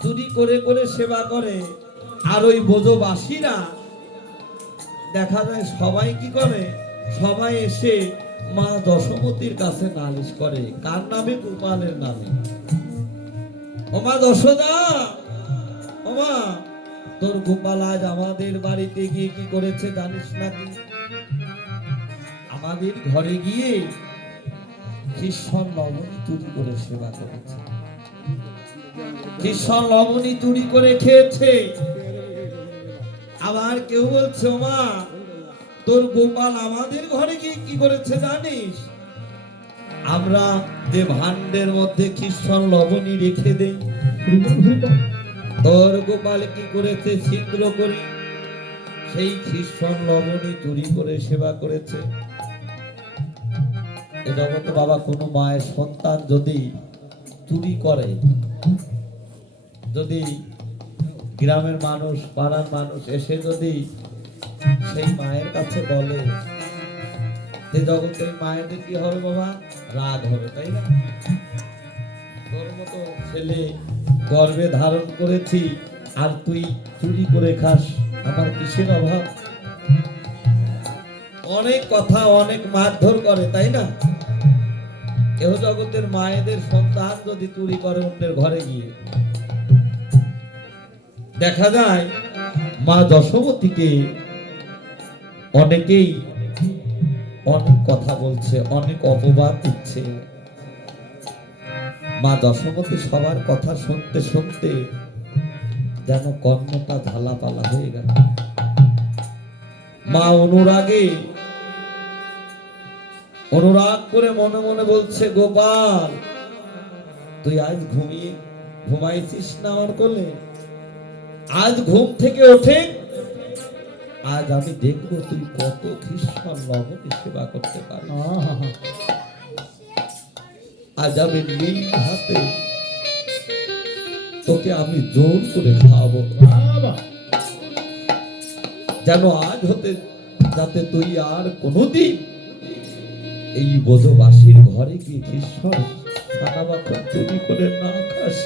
চুরি করে করে সেবা করে। আর ওই ব্রজবাসীরা দেখা যায় সবাই কি করে, সবাই এসে মা দশমতীর কাছে নালিশ করে। কার নামে? গোপালের নামে। ওমা দশদা, ওমা তোর গোপাল আজ আমাদের বাড়িতে গিয়ে কি করেছে জানিস নাকি? আমাদের ঘরে গিয়ে কৃষ্ণ লবণী চুরি করে সেবা করেছে, কৃষ্ণ লবণী চুরি করে খেয়েছে। আবার কেউ বলছে ওমা তোর গোপাল আমাদের ঘরে গিয়ে কি করেছে জানিস? আমরা যে ভান্ডের মধ্যে কৃষ্ণ লবণী রেখে দেই, তোর গোপাল কি করেছে ছিদ্র করে সেই কৃষ্ণ লবণী চুরি করে সেবা করেছে। এ জগতে বাবা কোনো মায়ের সন্তান যদি চুরি করে, যদি গ্রামের মানুষ পাড়ার মানুষ এসে যদি সেই মায়ের কাছে বলে, যে জগতে মায়েদের কি হবে বাবা? রাগ হবে, তাই না? তোর মতো ছেলে গর্ভে ধারণ করেছি আর তুই চুরি করে খাস, আমার কিসের অভাব? অনেক কথা, অনেক মারধর করে, তাই না? এহ জগতের মায়েদের সন্তান যদি চুরি করে অন্যের ঘরে গিয়ে, দেখা যায় মা যশোমতীকে অনেকেই অনেক কথা বলছে, অনেক অপবাদ দিচ্ছে। মা যশোমতী সবার কথা শুনতে শুনতে যেন কর্ণটা ঝালাপালা হয়ে গেল। মা অনুরাগ করে মনে মনে বলছে, গোপাল তুই আজ ঘুমাইছিস না আমার কোলে? আজ ঘুম থেকে ওঠে, আজ আমি দেখবো তুই কত কৃষ্ণ লবণী সেবা করতে পারিস। আজ আমি নীল হাতে তোকে আমি জোর করে খাওয়াবো, যেন আজ হতে যাতে তুই আর কোনোদিন এই ব্রজবাসীর ঘরে গিয়ে কৃষ্ণ ছানা মাখন চুরি করে না খাস।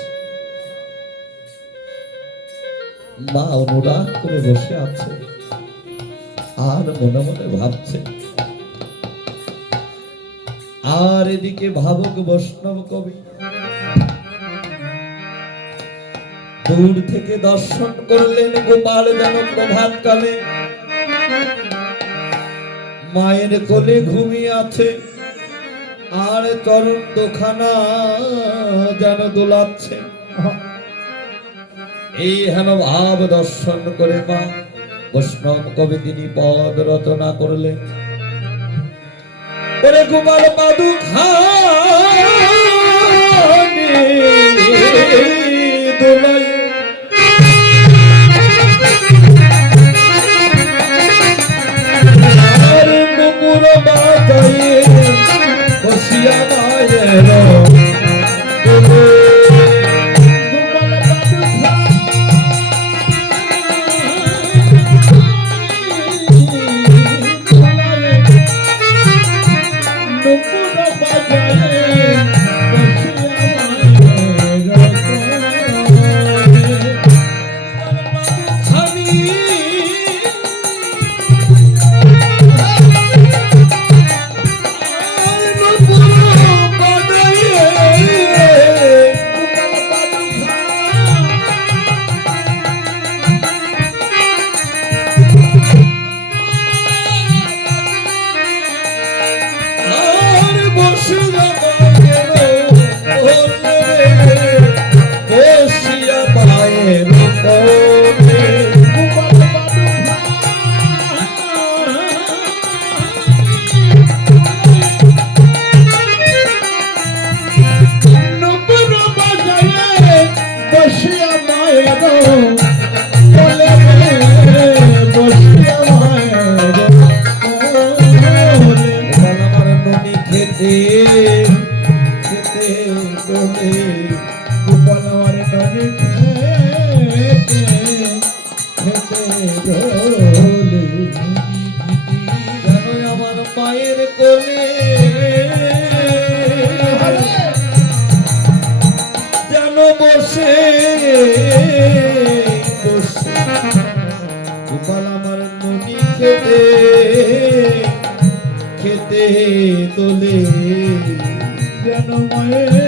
মা অনুরাগ করে বসে আছে আর মনে মনে ভাবছে। আর এদিকে ভাবক বৈষ্ণব কবি দূর থেকে দর্শন করলেন গোপাল যেন প্রভাত কালে মায়ের কোলে ঘুমিয়ে আছে, আর চরণ দুখানা যেন দোলাচ্ছে। এই হেন ভাব দর্শন করে মা বৈষ্ণব কবি তিনি পদ রচনা করলেন। ওরে গোপাল পাদুখানি দোলাই আর নুপুর বাজায়ে বসিয়া মায়ের আমার মায়ের কোলে যেন বসে হাতে তোলে যেন মায়ের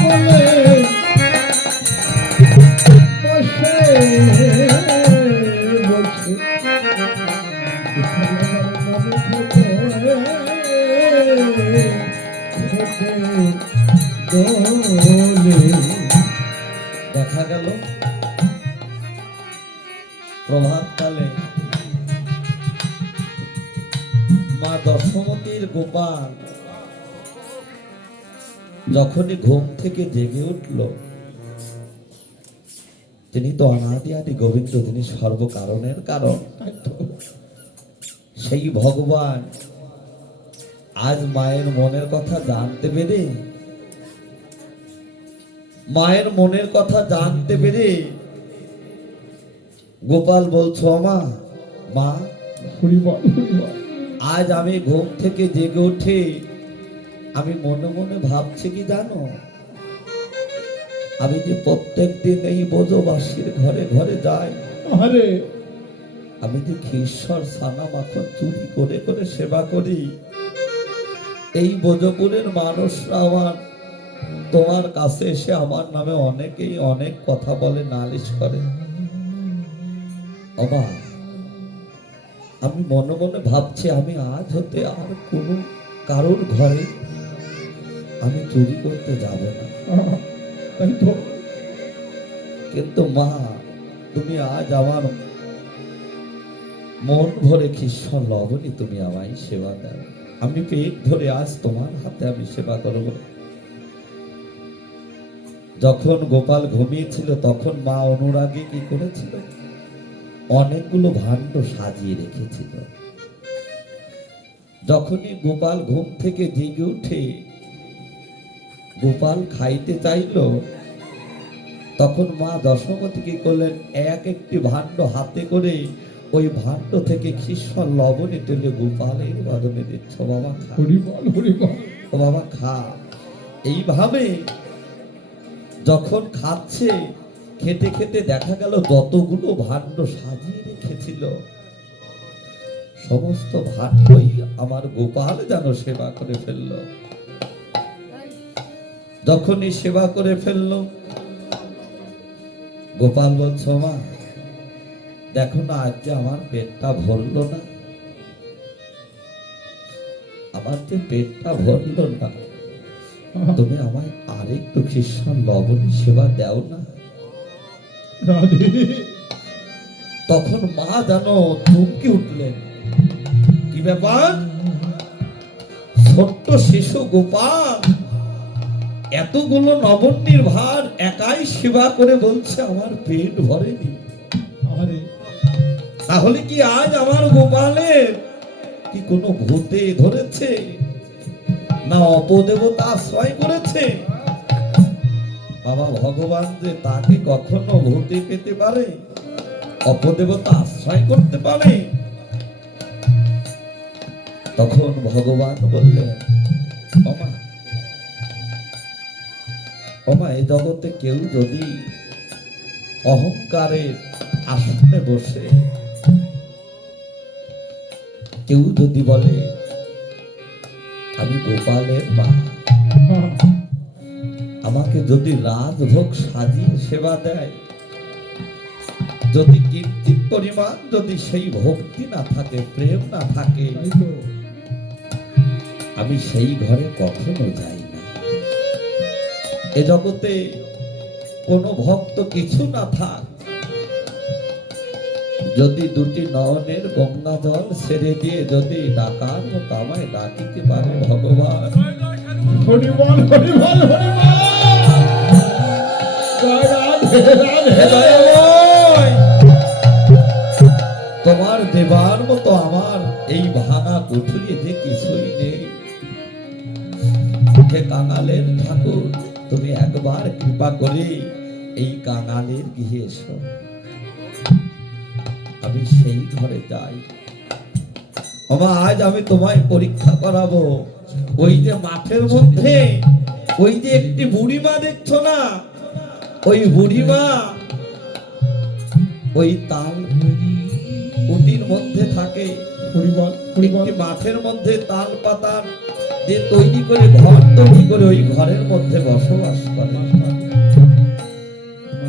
কোলে বসে বসে দেখা গেল প্রভাতকালে মা দশমতীর গোপাল যখনই ঘুম থেকে জেগে উঠল, তিনি তো অনাদি আদি গোবিন্দ, তিনি সর্বকারণের কারণ। সেই ভগবান আজ মায়ের মনের কথা জানতে পেরে, মায়ের মনের কথা জানতে পেরে গোপাল বলছো, মা মা আজ আমি ঘুম থেকে জেগে উঠে আমি মনে মনে ভাবছি কি জানো, আমি যে প্রত্যেক দিন এই বোঝবাসীর ঘরে ঘরে যাই, আমি যে ক্ষীরসর ছানা মাখন চুরি করে করে সেবা করি, এই বোঝপুরের মানুষরা আমার তোমার কাছে এসে আমার নামে অনেকেই অনেক কথা বলে, নালিশ করে। বাবা আমি মনে মনে ভাবছি আমি আজ হতে আর কোনো কারোর ঘরে আমি চুরি করতে যাব না। কিন্তু মা তুমি আজ আমার মন ভরে ক্ষীরসর লবণী তুমি আমায় সেবা দাও, আমি পেট ধরে আজ তোমার হাতে আমি সেবা করব। যখন গোপাল ঘুমিয়েছিল তখন মা অনুরাগে কি করেছিল, অনেকগুলো ভাণ্ড সাজিয়ে রেখেছিল। যখনই গোপাল ঘুম থেকে জেগে উঠে গোপাল খাইতে চাইল, তখন মা দশমতী কি করলেন, এক একটি ভাণ্ড হাতে করে ওই ভাণ্ড থেকে ক্ষীরসর লবণে তুলে গোপালের বদনে দিচ্ছ, বাবা খা, ও বাবা খা। এইভাবে যখন খাচ্ছে, খেতে খেতে দেখা গেল যতগুলো ভাণ্ড সাজিয়ে রেখেছিল সমস্ত ভাণ্ডই আমার গোপাল যেন সেবা করে ফেলল। যখনই সেবা করে ফেলল, গোপাল বলছ, মা দেখো না আজ যে আমার পেটটা ভরলো না, আমার যে পেটটা ভরলো না, তুমি আমায় আরেকটু ক্ষীরসর লবণী সেবা দাও না। তখন মা যেন চমকে উঠলেন, কি ব্যাপার, ছোট্ট শিশু গোপাল এতগুলো নবনীর ভার একাই সেবা করে বলছে আমার পেট ভরেনি, তাহলে কি আজ আমার গোপালের কি কোনো ভূতে ধরেছে, না অপদেবতা আশ্রয় করেছে? বাবা ভগবান যে তাকে কখনো ভূতে পেতে পারে, অপদেবতা আশ্রয় করতে পারে? তখন ভগবান বললেন, ওমা এই জগতে কেউ যদি অহংকারের আসনে বসে কেউ যদি বলে আমি গোপালের মা, আমাকে যদি রাজভোগ সাজিয়ে সেবা দেয়, যদি কিঞ্চিৎ পরিমাণ যদি সেই ভক্তি না থাকে, প্রেম না থাকে, আমি সেই ঘরে কখনো যাই না। এ জগতে কোন ভক্ত কিছু না থাক, যদি দুটি নয়নের গঙ্গা জল ছেড়ে দিয়ে যদি ডাকার মতো আমায় ডাকিতে পারে ভগবান, তোমার দেবার মতো আমার এই ভাঙা কুঠুরিতে কিছুই নেই। হে কাঙালের ঠাকুর, তুমি একবার কৃপা করে এই কাঙালের গৃহে এসো, আমি সেই ঘরে যাই। বাবা আজ আমি তোমায় পরীক্ষা করাবো। ওই যে মাঠের মধ্যে ওই যে একটি বুড়িমা দেখছো না, ওই বুড়িমা ওই তাল কুটির মধ্যে থাকে। পরিবার পরিবার একটি মাঠের মধ্যে তাল পাতা দিয়ে তৈরি করে ঘর তৈরি করে ওই ঘরের মধ্যে বসবাস করে।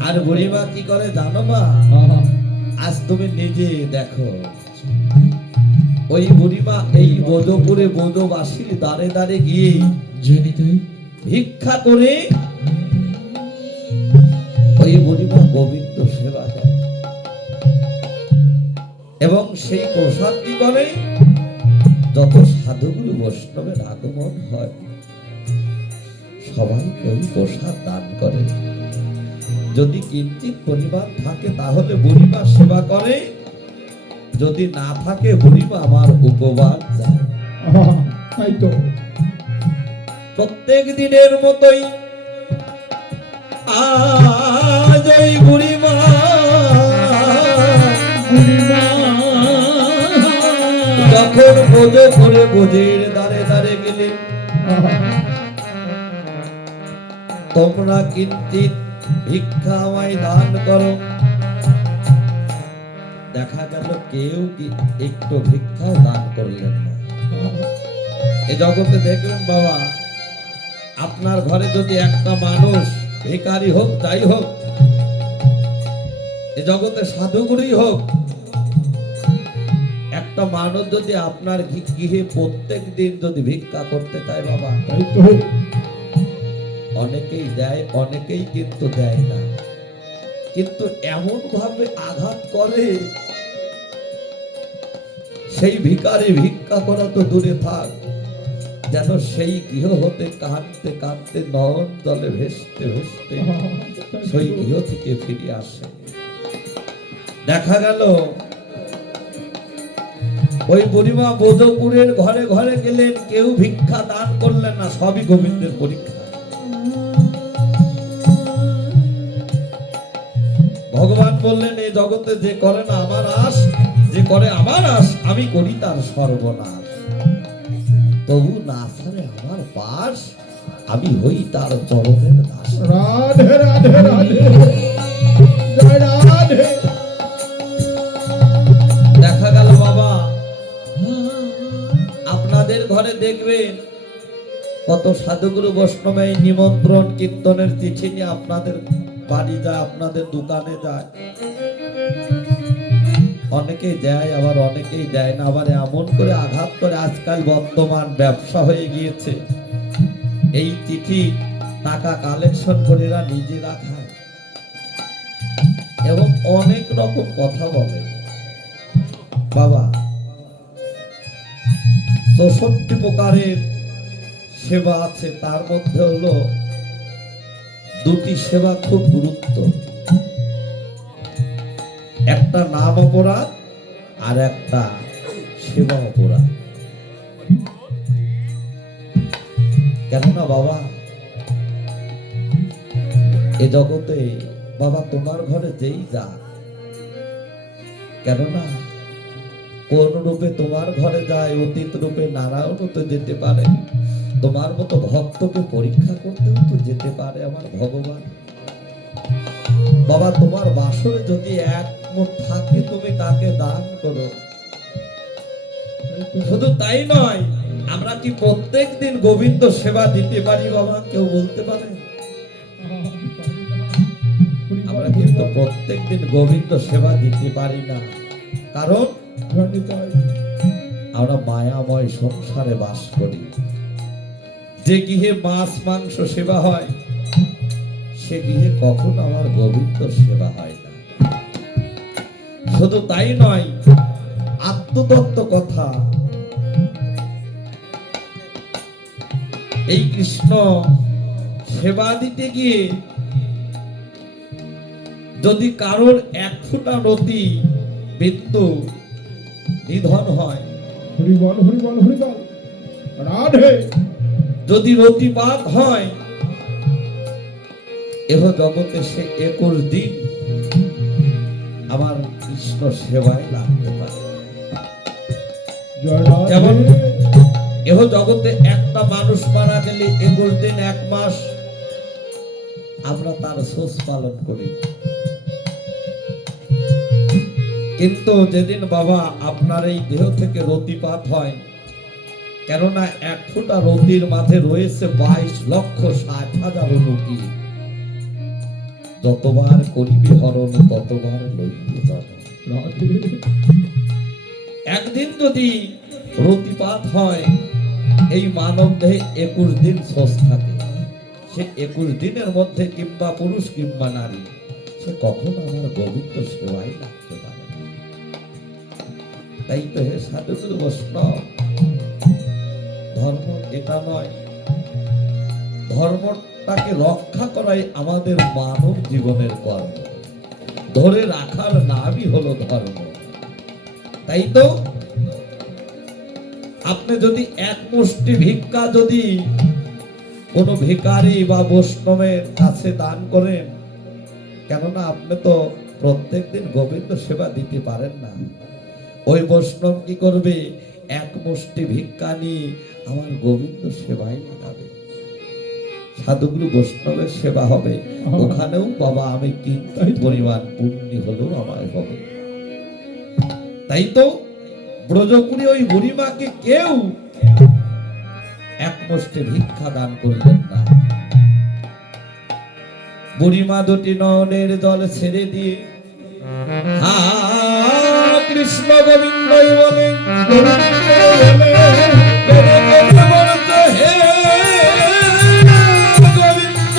আর বুড়িমা কি করে জানো মা? আজ তুমি নিজে দেখো, ওই বুড়িমা এই বোধপুরে বোধবাসীর দ্বারে দ্বারে গিয়ে ভিক্ষা করে ওই বুড়িমা গোবিন্দ সেবা দেয়, এবং সেই প্রসাদ কি করে, যত সাধুগুরু বৈষ্ণবের আগমন হয় সবাইকে ওই প্রসাদ দান করে। যদি কিঞ্চিত পরিমাণ থাকে তাহলে বুড়িমা সেবা করে, যদি না থাকে বুড়িমা আমার উপবাস যায়। তাই তো প্রত্যেক দিনের মতোই আজ ওই বুড়িমা যখন বোঝে করে বোঝের দ্বারে দ্বারে গেলে, তোমরা কিঞ্চিত ভিক্ষা আমায় দান করো। দেখা গেল কেউ কি একটু ভিক্ষাও দান করলেন না। এ জগতে দেখবেন বাবা, আপনার ঘরে যদি একটা মানুষ ভিখারি হোক যাই হোক, এ জগতে সাধুগুরুই হোক, একটা মানুষ যদি আপনার গৃহে প্রত্যেক দিন যদি ভিক্ষা করতে চায় বাবা, তাই তো অনেকেই দেয়, অনেকেই কিন্তু দেয় না। কিন্তু এমন ভাবে আঘাত করে, সেই ভিখারি ভিক্ষা করা তো দূরে থাক, যেন সেই গৃহ হতে কাঁদতে কাঁদতে নয়ন জলে ভেসতে ভেসতে সেই গৃহ থেকে ফিরে আসে। দেখা গেল ওই বুড়িমা বোধপুরের ঘরে ঘরে গেলেন, কেউ ভিক্ষা দান করলেন না, সবই গোবিন্দের পরীক্ষা। ভগবান বললেন, এই জগতে যে করে না আমার আশ, যে করে আমার আশ, আমি করি তার সর্বনাশ। তবু না ছাড়ে আমার পাশ, আমি হই তার চরণের দাস। রাধে রাধে রাধে জয় রাধে। দেখা গেল বাবা, আপনাদের ঘরে দেখবেন কত সাধুগুরু বৈষ্ণবে নিমন্ত্রণ কীর্তনের চিঠি নিয়ে আপনাদের বাড়ি যায়, আপনাদের দোকানে যায়। অনেকেই দেয়, আবার অনেকেই দেয় না। আবার এমন করে আঘাত করে, আজকাল বর্তমান ব্যবসা হয়ে গিয়েছে, এই চিঠি টাকা কালেকশন করে এরা নিজেরা খায় এবং অনেক রকম কথা বলে। বাবা, 64 প্রকারের সেবা আছে, তার মধ্যে হলো দুটি সেবা খুব গুরুত্ব, একটা নাম অপরাধ আর একটা সেবা অপরাধ। কেননা বাবা, এ জগতে বাবা তোমার ঘরে যেই যা, কেননা কোন রূপে তোমার ঘরে যায়, অতীত রূপে নারায়ণও তো যেতে পারে, তোমার মতো ভক্তকে পরীক্ষা করতেও তো যেতে পারে আমার ভগবান। বাবা, তোমার বাসরে যদি এক মুঠ থাকে, তুমি তাকে দান করো। শুধু তাই নয়, আমরা কি প্রত্যেক দিন গোবিন্দ সেবা দিতে পারি বাবা? কেউ বলতে পারে? আমরা কিন্তু প্রত্যেক দিন গোবিন্দ সেবা দিতে পারি না, কারণ আমরা মায়াময় সংসারে বাস করি। যে গৃহে মাছ মাংস সেবা হয়, সে গৃহে কখনো আমার গোবিন্দ সেবা হয় না। শুধু তাই নয়, আত্মতত্ত্ব কথা, এই কৃষ্ণ সেবা দিতে গিয়ে যদি কারোর এক ফোঁটা রতি বিন্দু নিধন হয়, হরিবল হরিবল হরিবল রাধে, যদি রতিপাত হয়, এহ জগতে সে 21 দিন আমার কৃষ্ণ সেবায় লাগতে পারে। জয় রাধে। যেমন এহ জগতে একটা মানুষ মারা গেলে 21 দিন 1 মাস আমরা তার শোষ পালন করি। কিন্তু যেদিন বাবা আপনার এই দেহ থেকে রতিপাত হয়, কেননা 1 ফোঁটা রতির মাঝে রয়েছে 22,60,000 অনুকি, যতবার করিবি হরণ ততবার লইবে জনম। রাধে একদিন যদি রতিপাত হয়, এই মানব দেহে 21 দিন শ্বাস থাকে। সে 21 দিনের মধ্যে কিংবা পুরুষ কিংবা নারী, সে কখনো আমার গোবিন্দ সেবায় লাগতে পারে না। তাই তো হে সাধুগুরু বৈষ্ণব, ধর্ম এটা নয়, ধর্মটাকে রক্ষা করাই আমাদের মানব জীবনের কর্ম, ধরে রাখার নামই হলো ধর্ম। তাই তো আপনি যদি 1 মুষ্টি ভিক্ষা যদি কোনো ভিখারি বা বৈষ্ণবের কাছে দান করেন, কেননা আপনি তো প্রত্যেকদিন গোবিন্দ সেবা দিতে পারেন না, ওই বৈষ্ণব কি করবে? 1 মুষ্টি ভিক্ষা নিয়ে আমার গোবিন্দ সেবায় লাগাবে, সাধুগুরু বৈষ্ণবের সেবা হবে, ওখানেও বাবা আমি কিন্তু পরিমাণ পুণ্য হলেও আমার হবে। তাই তো ব্রজপুরী ওই বুড়িমাকে কেউ 1 মুষ্টি ভিক্ষা দান করলেন না। বুড়িমা দুটি নয়নের জল ছেড়ে দিয়ে হা কৃষ্ণ গোবিন্দই বলেন, হে গোবিন্দ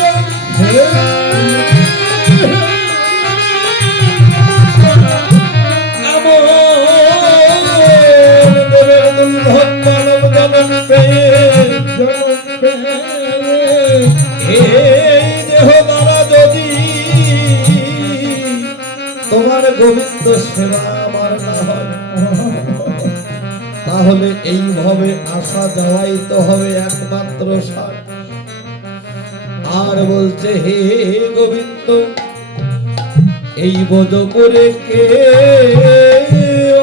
হে তোমার গোবিন্দ সেবা আমার না হয়, তাহলে এইভাবে আসা যাওয়াই তো হবে একমাত্র সার। আর বলছে হে গোবিন্দ, এই বোঝ করে কে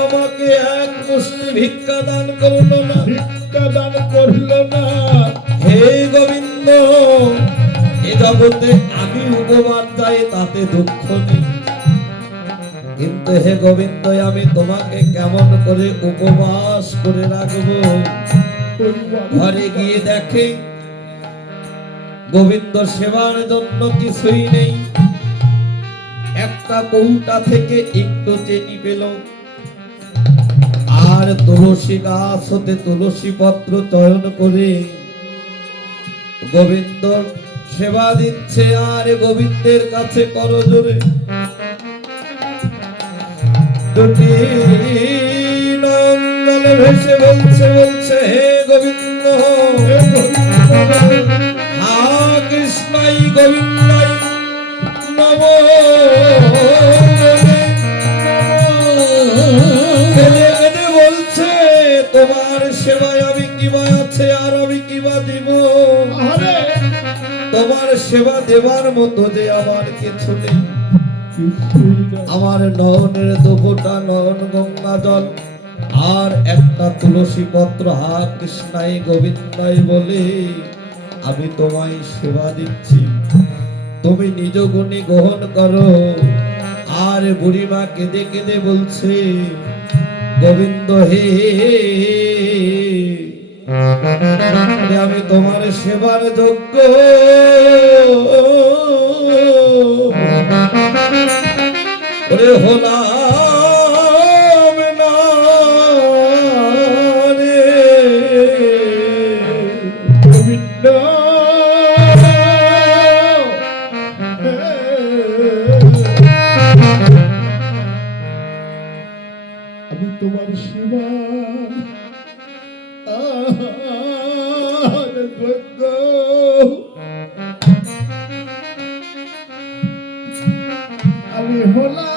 আমাকে 1 মুষ্টি ভিক্ষা দান করলো না, ভিক্ষা দান করল না। হে গোবিন্দ, এ জগতে আমি উপবাস যাই তাতে দুঃখ নেই, কিন্তু হে গোবিন্দ আমি তোমাকে কেমন করে উপবাস করে রাখবো? ঘরে গিয়ে দেখে গোবিন্দ সেবার জন্য কিছুই নেই, একটা কৌটা থেকে একটু চিনি পেল, আর তুলসী গাছ হতে তুলসী পত্র চয়ন করে গোবিন্দ সেবা দিচ্ছে। আর গোবিন্দের কাছে করজোরে দুটি নয়ন জলে ভেসে বলছে হে গোবিন্দ, হা কৃষ্ণাই গোবিন্দাই নম। বলছে তোমার সেবায় আমি কিবা আছে, আর আমি কিবা দিব? তোমার সেবা দেবার মতো যে আমার কিছু নেই। আমার নয়নের 2 ফোঁটা নয়ন গঙ্গা জল আর একটা তুলসী পত্র, হা কৃষ্ণাই গোবিন্দাই বলে আমি তোমায় সেবা দিচ্ছি, তুমি নিজ গুণে গ্রহণ করো। আর বুড়িমা কেঁদে কেঁদে বলছে গোবিন্দ হে, আমি তোমার সেবার যোগ্য, ওরে হলাম না রে গোবিন্দ আমি তোমার সেবা যোগ্য। আমি হলাম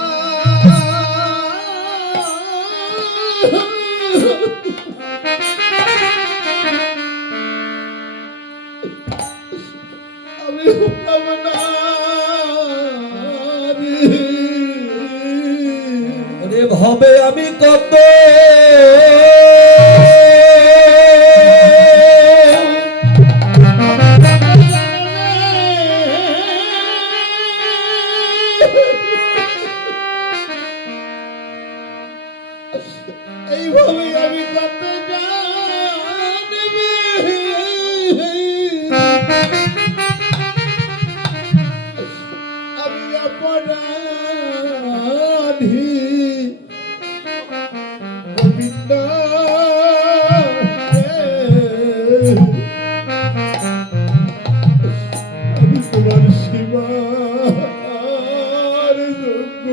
আমি হলাম না ওরে ভবে আমি কত শিবার যোগ্য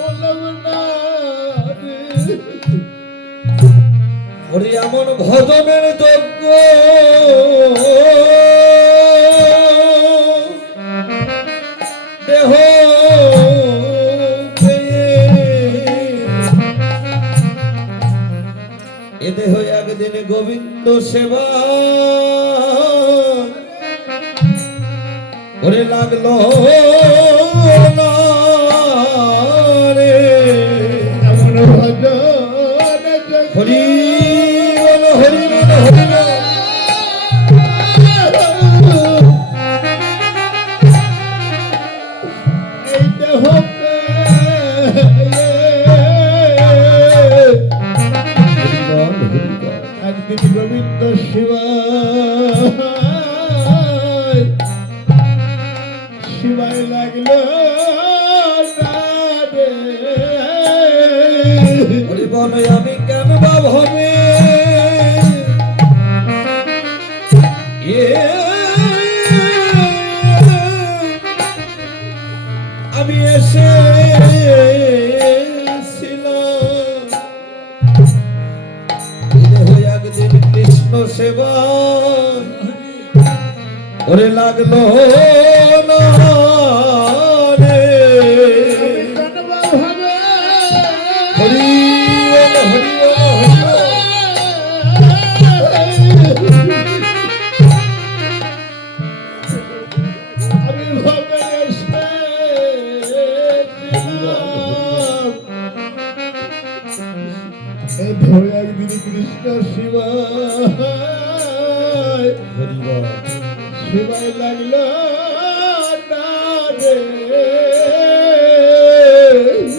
হলাম না রে। ওরে এমন ভজনের যজ্ঞ দেহ এ দেহ একদিন গোবিন্দ সেবা ওরে লাগলো না রে। এমন ভজন হরি বল হরি বল হরি বল। এই দেহকে একদিন গোবিন্দ শিবায় লাগলো না রে। হরি বল আমি কেন বা ভবে আমি এসেছিলাম একদিন কৃষ্ণ সেবা ওরে লাগলো না রে। হরি বল হরি বল হরি বল। আমি ভাবে একদিন কৃষ্ণ শিবায় হরি বল। শিবায় লাগলো না রে।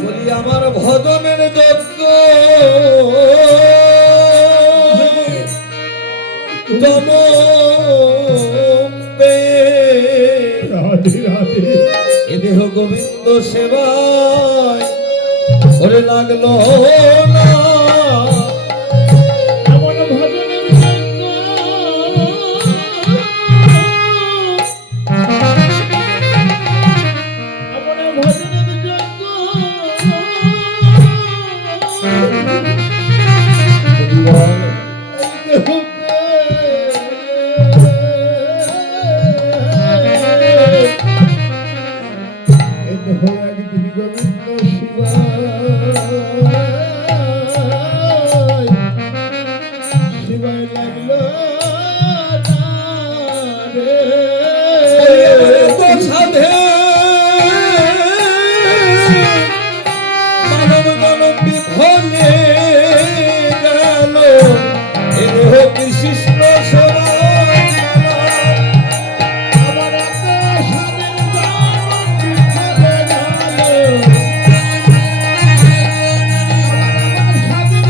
বলি আমার ভজনের যজ্ঞ জনমে রাধে রাধে এ দেহ গোবিন্দ সেবায় ওরে লাগলো না। এমন ভজনের জন্য এমন ভজনের জন্য হরি বল। একদিন গোবিন্দ শিবায় লাগলো না রে। সাধে মানব মানব বিফলে গেল এ দেহ কৃষ্ণ সেবা আমার স্বামীর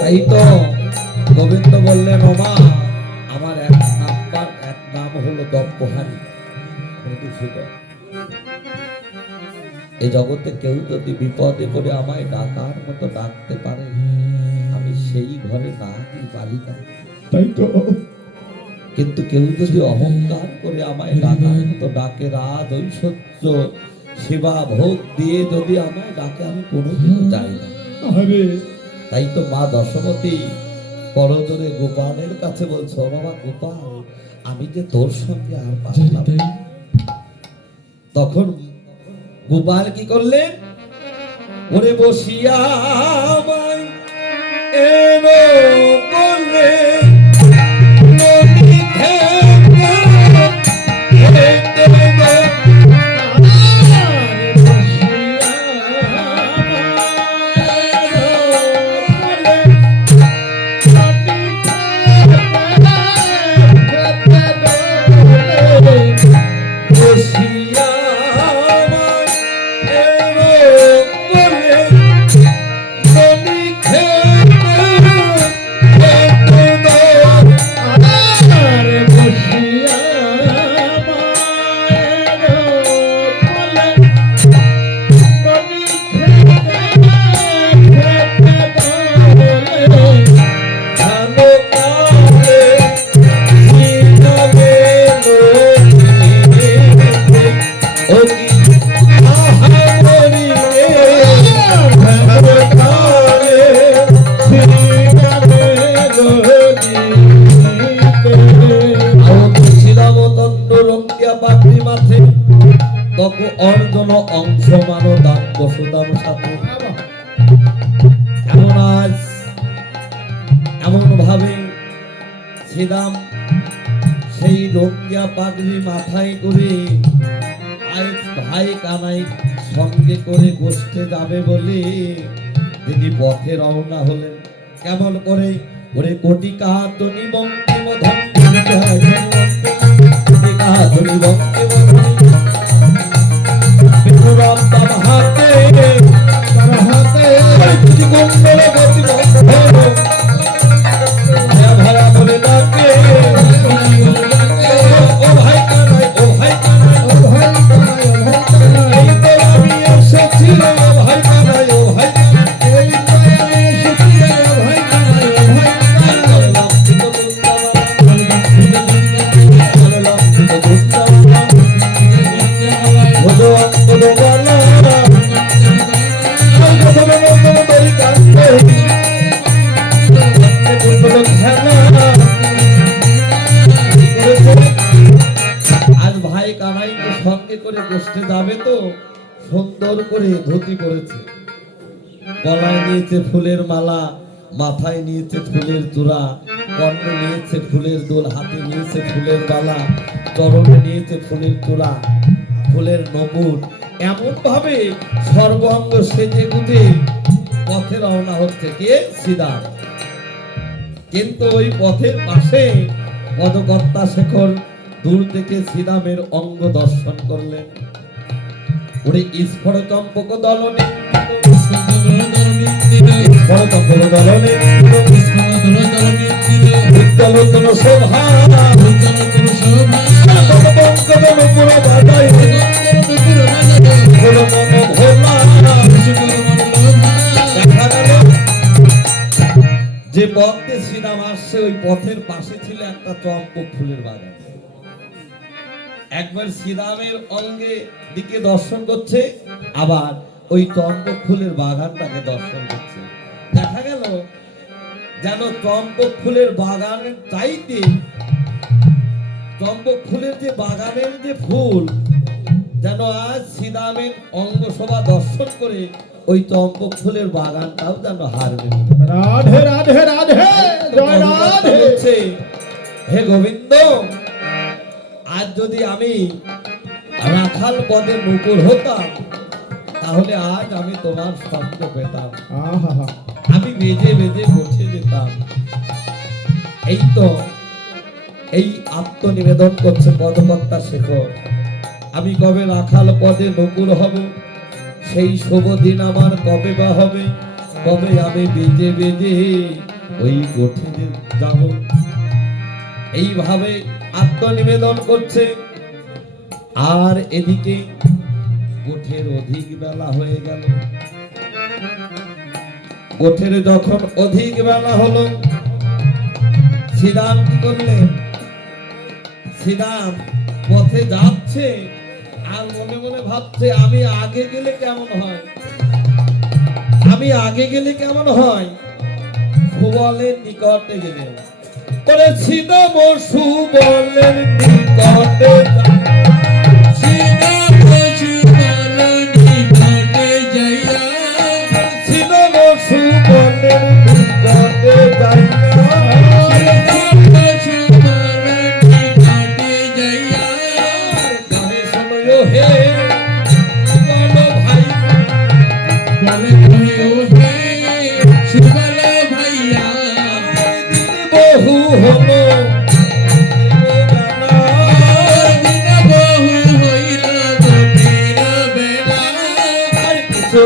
তাই তো গোবিন্দ বললেন ওমা আমার এক নাম হলো দম্পহারী। এই জগতে কেউ যদি বিপদে পড়ে আমায় ডাকার মতো ডাকতে পারে আমি সেই ঘরে না পারি না। তাই তো কিন্তু কেউ যদি অহংকার করে আমায় ডাকার মতো ডাকে রাজ ঐশ্বর্য সেবা ভোগ দিয়ে যদি আমায় ডাকে আমি কোনোদিন যাই না। আরে তাই তো মা দশমতী করজোরে গোপালের কাছে বলছো বাবা গোপাল আমি যে তোর সঙ্গে আর পারলাম না। তখন গোপাল কি করলেন ওরে বসিয়া আমায় এলো বলে নদী থেকে হেঁটে গো। বসিয়া আমায় এলো বলে নদী থেকে বক অর্জন অংশ মানো দান বসুদাম সাথে। এমন আজ এমন ভাবে শ্রীরাম সেই রঙ্গিয়া পাগড়ি মাথায় করে আজ ভাই কানাই সঙ্গে করে গোষ্ঠে যাবে বলে তিনি পথে রওনা হলেন। কেমন করে ওরে কোটি কাহাতনি বঙ্কিম ধন্য কোটি কাহাতনি বঙ্কিম বিষ্ণুরাম তার হাতে কুণ্ডল গতি ভরা বলে ডাকে ও ভাই কানাই ও ভাই কানাই ও ভাই কানাই ও ভাই কানাই এই তো আমি এসেছি রে ও ভাই কানাই ও ভাই কানাই এই তো আমি এসেছি রে ও ভাই কানাই ও ভাই কানাই লক্ষিত বৃন্দাবন ভগবান বলো বলো আজ ভাই কানাইকে সঙ্গে করে গোষ্ঠে যাবে তো সুন্দর করে ধুতি পরেছে, গলায় নিয়েছে ফুলের মালা, মাথায় নিয়েছে ফুলের চূড়া, কর্ণে নিয়েছে ফুলের দোল, হাতে নিয়েছে ফুলের বালা, চরণে নিয়েছে ফুলের চূড়া, ফুলের নকুর, এমন ভাবে সর্বাঙ্গ সেজে গুজে পথে রওনা হচ্ছে কে? শ্রীরাম। কিন্তু ওই পথের পাশে পদকর্তা শেখর দূর থেকে শ্রীরামের অঙ্গ দর্শন করলেন। ওরে স্ফর চম্পক দলনে বিদ্যালোচন শোভা যে পথে শ্রীরাম আসছে ওই পথের পাশে ছিল একটা চম্পক ফুলের বাগান। একবার শ্রীরামের অঙ্গে দিকে দর্শন করছে, আবার ওই চম্পক ফুলের বাগানটাকে দর্শন করছে। দেখা গেল যেন চম্পক ফুলের বাগানের চাইতে চম্পক ফুলের যে বাগানের যে ফুল যেন আজ শ্রীরামের অঙ্গ শোভা দর্শন করে ওই চম্পক ফুলের বাগানটাও যেন হার মেনে রাধে রাধে রাধে জয় রাধে। বলছে, হে গোবিন্দ, আজ যদি আমি রাখাল পদে নূপুর হতাম তাহলে আজ আমি তোমার সঙ্গ পেতাম, আহা আমি বেজে বেজে বসে যেতাম। এই তো এই আত্মনিবেদন করছে পদকর্তা শেখর। আমি কবে রাখাল পদে নূপুর হব, সেই শুভ দিন আমার কবে বা হবে, কবে আমি বেজে বেজে ওই গোঠে যাব। এইভাবে আত্মনিবেদন করছে। আর এদিকে গোঠের অধিক বেলা হয়ে গেল। গোঠের যখন অধিক বেলা হলো, শ্রীরাম কি করলেন? শ্রীরাম পথে যাচ্ছে আর মনে মনে ভাবছে আমি আগে গেলে কেমন হয়, আমি আগে গেলে কেমন হয়। সুবলের নিকটে গেলেন। করে শ্রীরাম সুবলের নিকটে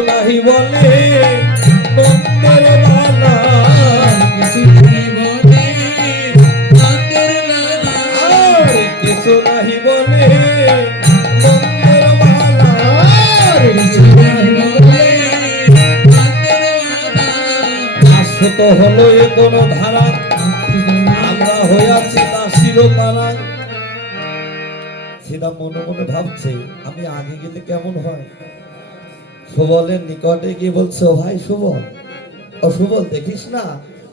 নাহি বলে নন্দের লালা, কিছু নাহি বলে নন্দের লালা, কিছু নাহি বলে নন্দের লালা, কিছু নাহি বলে নন্দের লালা। আশ্রিত হলো এ কোন ধারা, আমরা হইয়াছি দাসীর পাড়া। সেটা মনে মনে ভাবছে আমি আগে গেলে কেমন হয়। সুবলের নিকটে গিয়ে বলছে, ও ভাই সুবল, ও সুবল, দেখিস না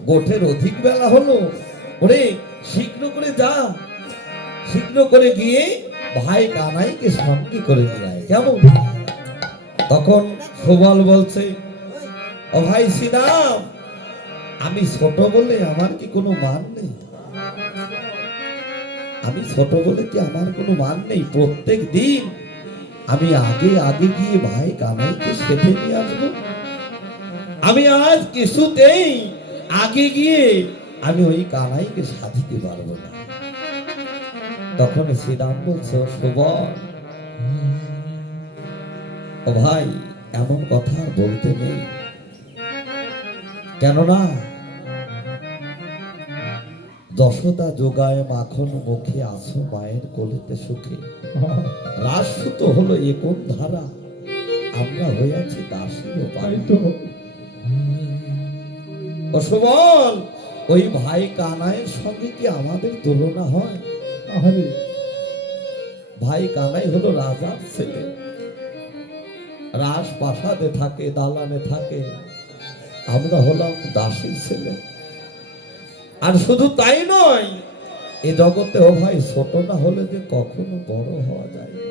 গোঠের অধিক বেলা হলো, ওরে শীঘ্র করে যা, শীঘ্র করে গিয়ে ভাই কানাইকে সঙ্গী করে নিয়ে আয়, কেমন? তখন সুবল বলছে, ও ভাই শ্রীরাম, আমি ছোট বলে আমার কি কোনো মান নেই? আমি ছোট বলে কি আমার কোনো মান নেই? প্রত্যেক দিন আমি আগে আগে গিয়ে ভাই কানাইকে সেধে নিয়ে আসবো। আমি আজ কিছুতেই আগে গিয়ে আমি ওই কানাইকে সাধিতে পারবো না। তখন শ্রীরাম বলছে, ও সুবল, ও ভাই, এমন কথা আর বলতে নেই। কেননা যশোদা যোগায় মাখন মুখে আছো মায়ের কোলেতে সুখে, রাসসূত হলো এ কোন ধারা, আমরা হইয়াছি দাসীর তাই পায়। তো। ও সুবল, ওই ভাই কানাইয়ের সঙ্গে কি আমাদের তুলনা হয়? আরে ভাই কানাই হলো রাজার ছেলে, রাজপ্রাসাদে থাকে, দালানে থাকে, আমরা হলাম দাসীর ছেলে। আর শুধু তাই নয়, এ জগতে ও ভাই ছোট না হলে যে কখনো বড় হওয়া যায় না।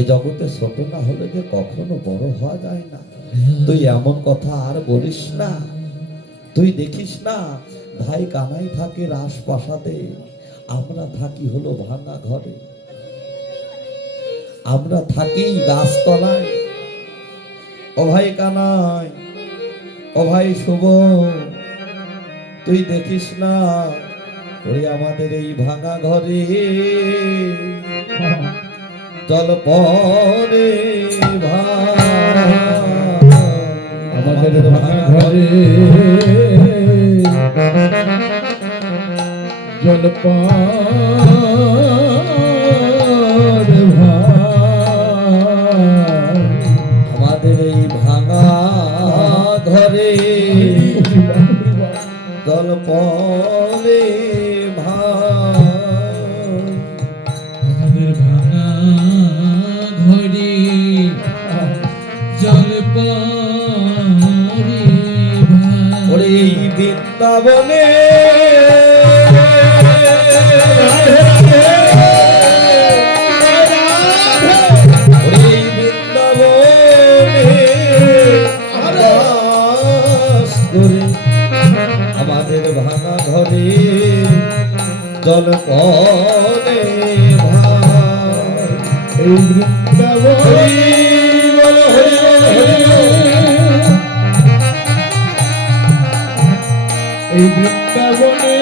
এ জগতে ছোট না হলে যে কখনো বড় হওয়া যায় না। তুই এমন কথা আর বলিস না। তুই দেখিস না, ভাই কানাই থাকে রাজপ্রাসাদে, আমরা থাকি হলো ভাঙা ঘরে, আমরা থাকি গাছতলায়। ও ভাই কানাই, ও ভাই শুভ, তুই দেখিস না, ওই আমাদের এই ভাঙা ঘরে জল পরে আমাদের ভাঙা ঘরে জল আমাদের এই ভাঙা ঘরে জল পরে আমাদের ভাঙা ঘরে জল পরে ওরে এই বৃন্দাবনে ওরে এই বৃন্দাবনে বাস করে আমাদের ভাঙা ঘরে জল পরে এই বৃন্দাবন হরি বল, হরি বল, হরি বল। এই বৃন্দাবনে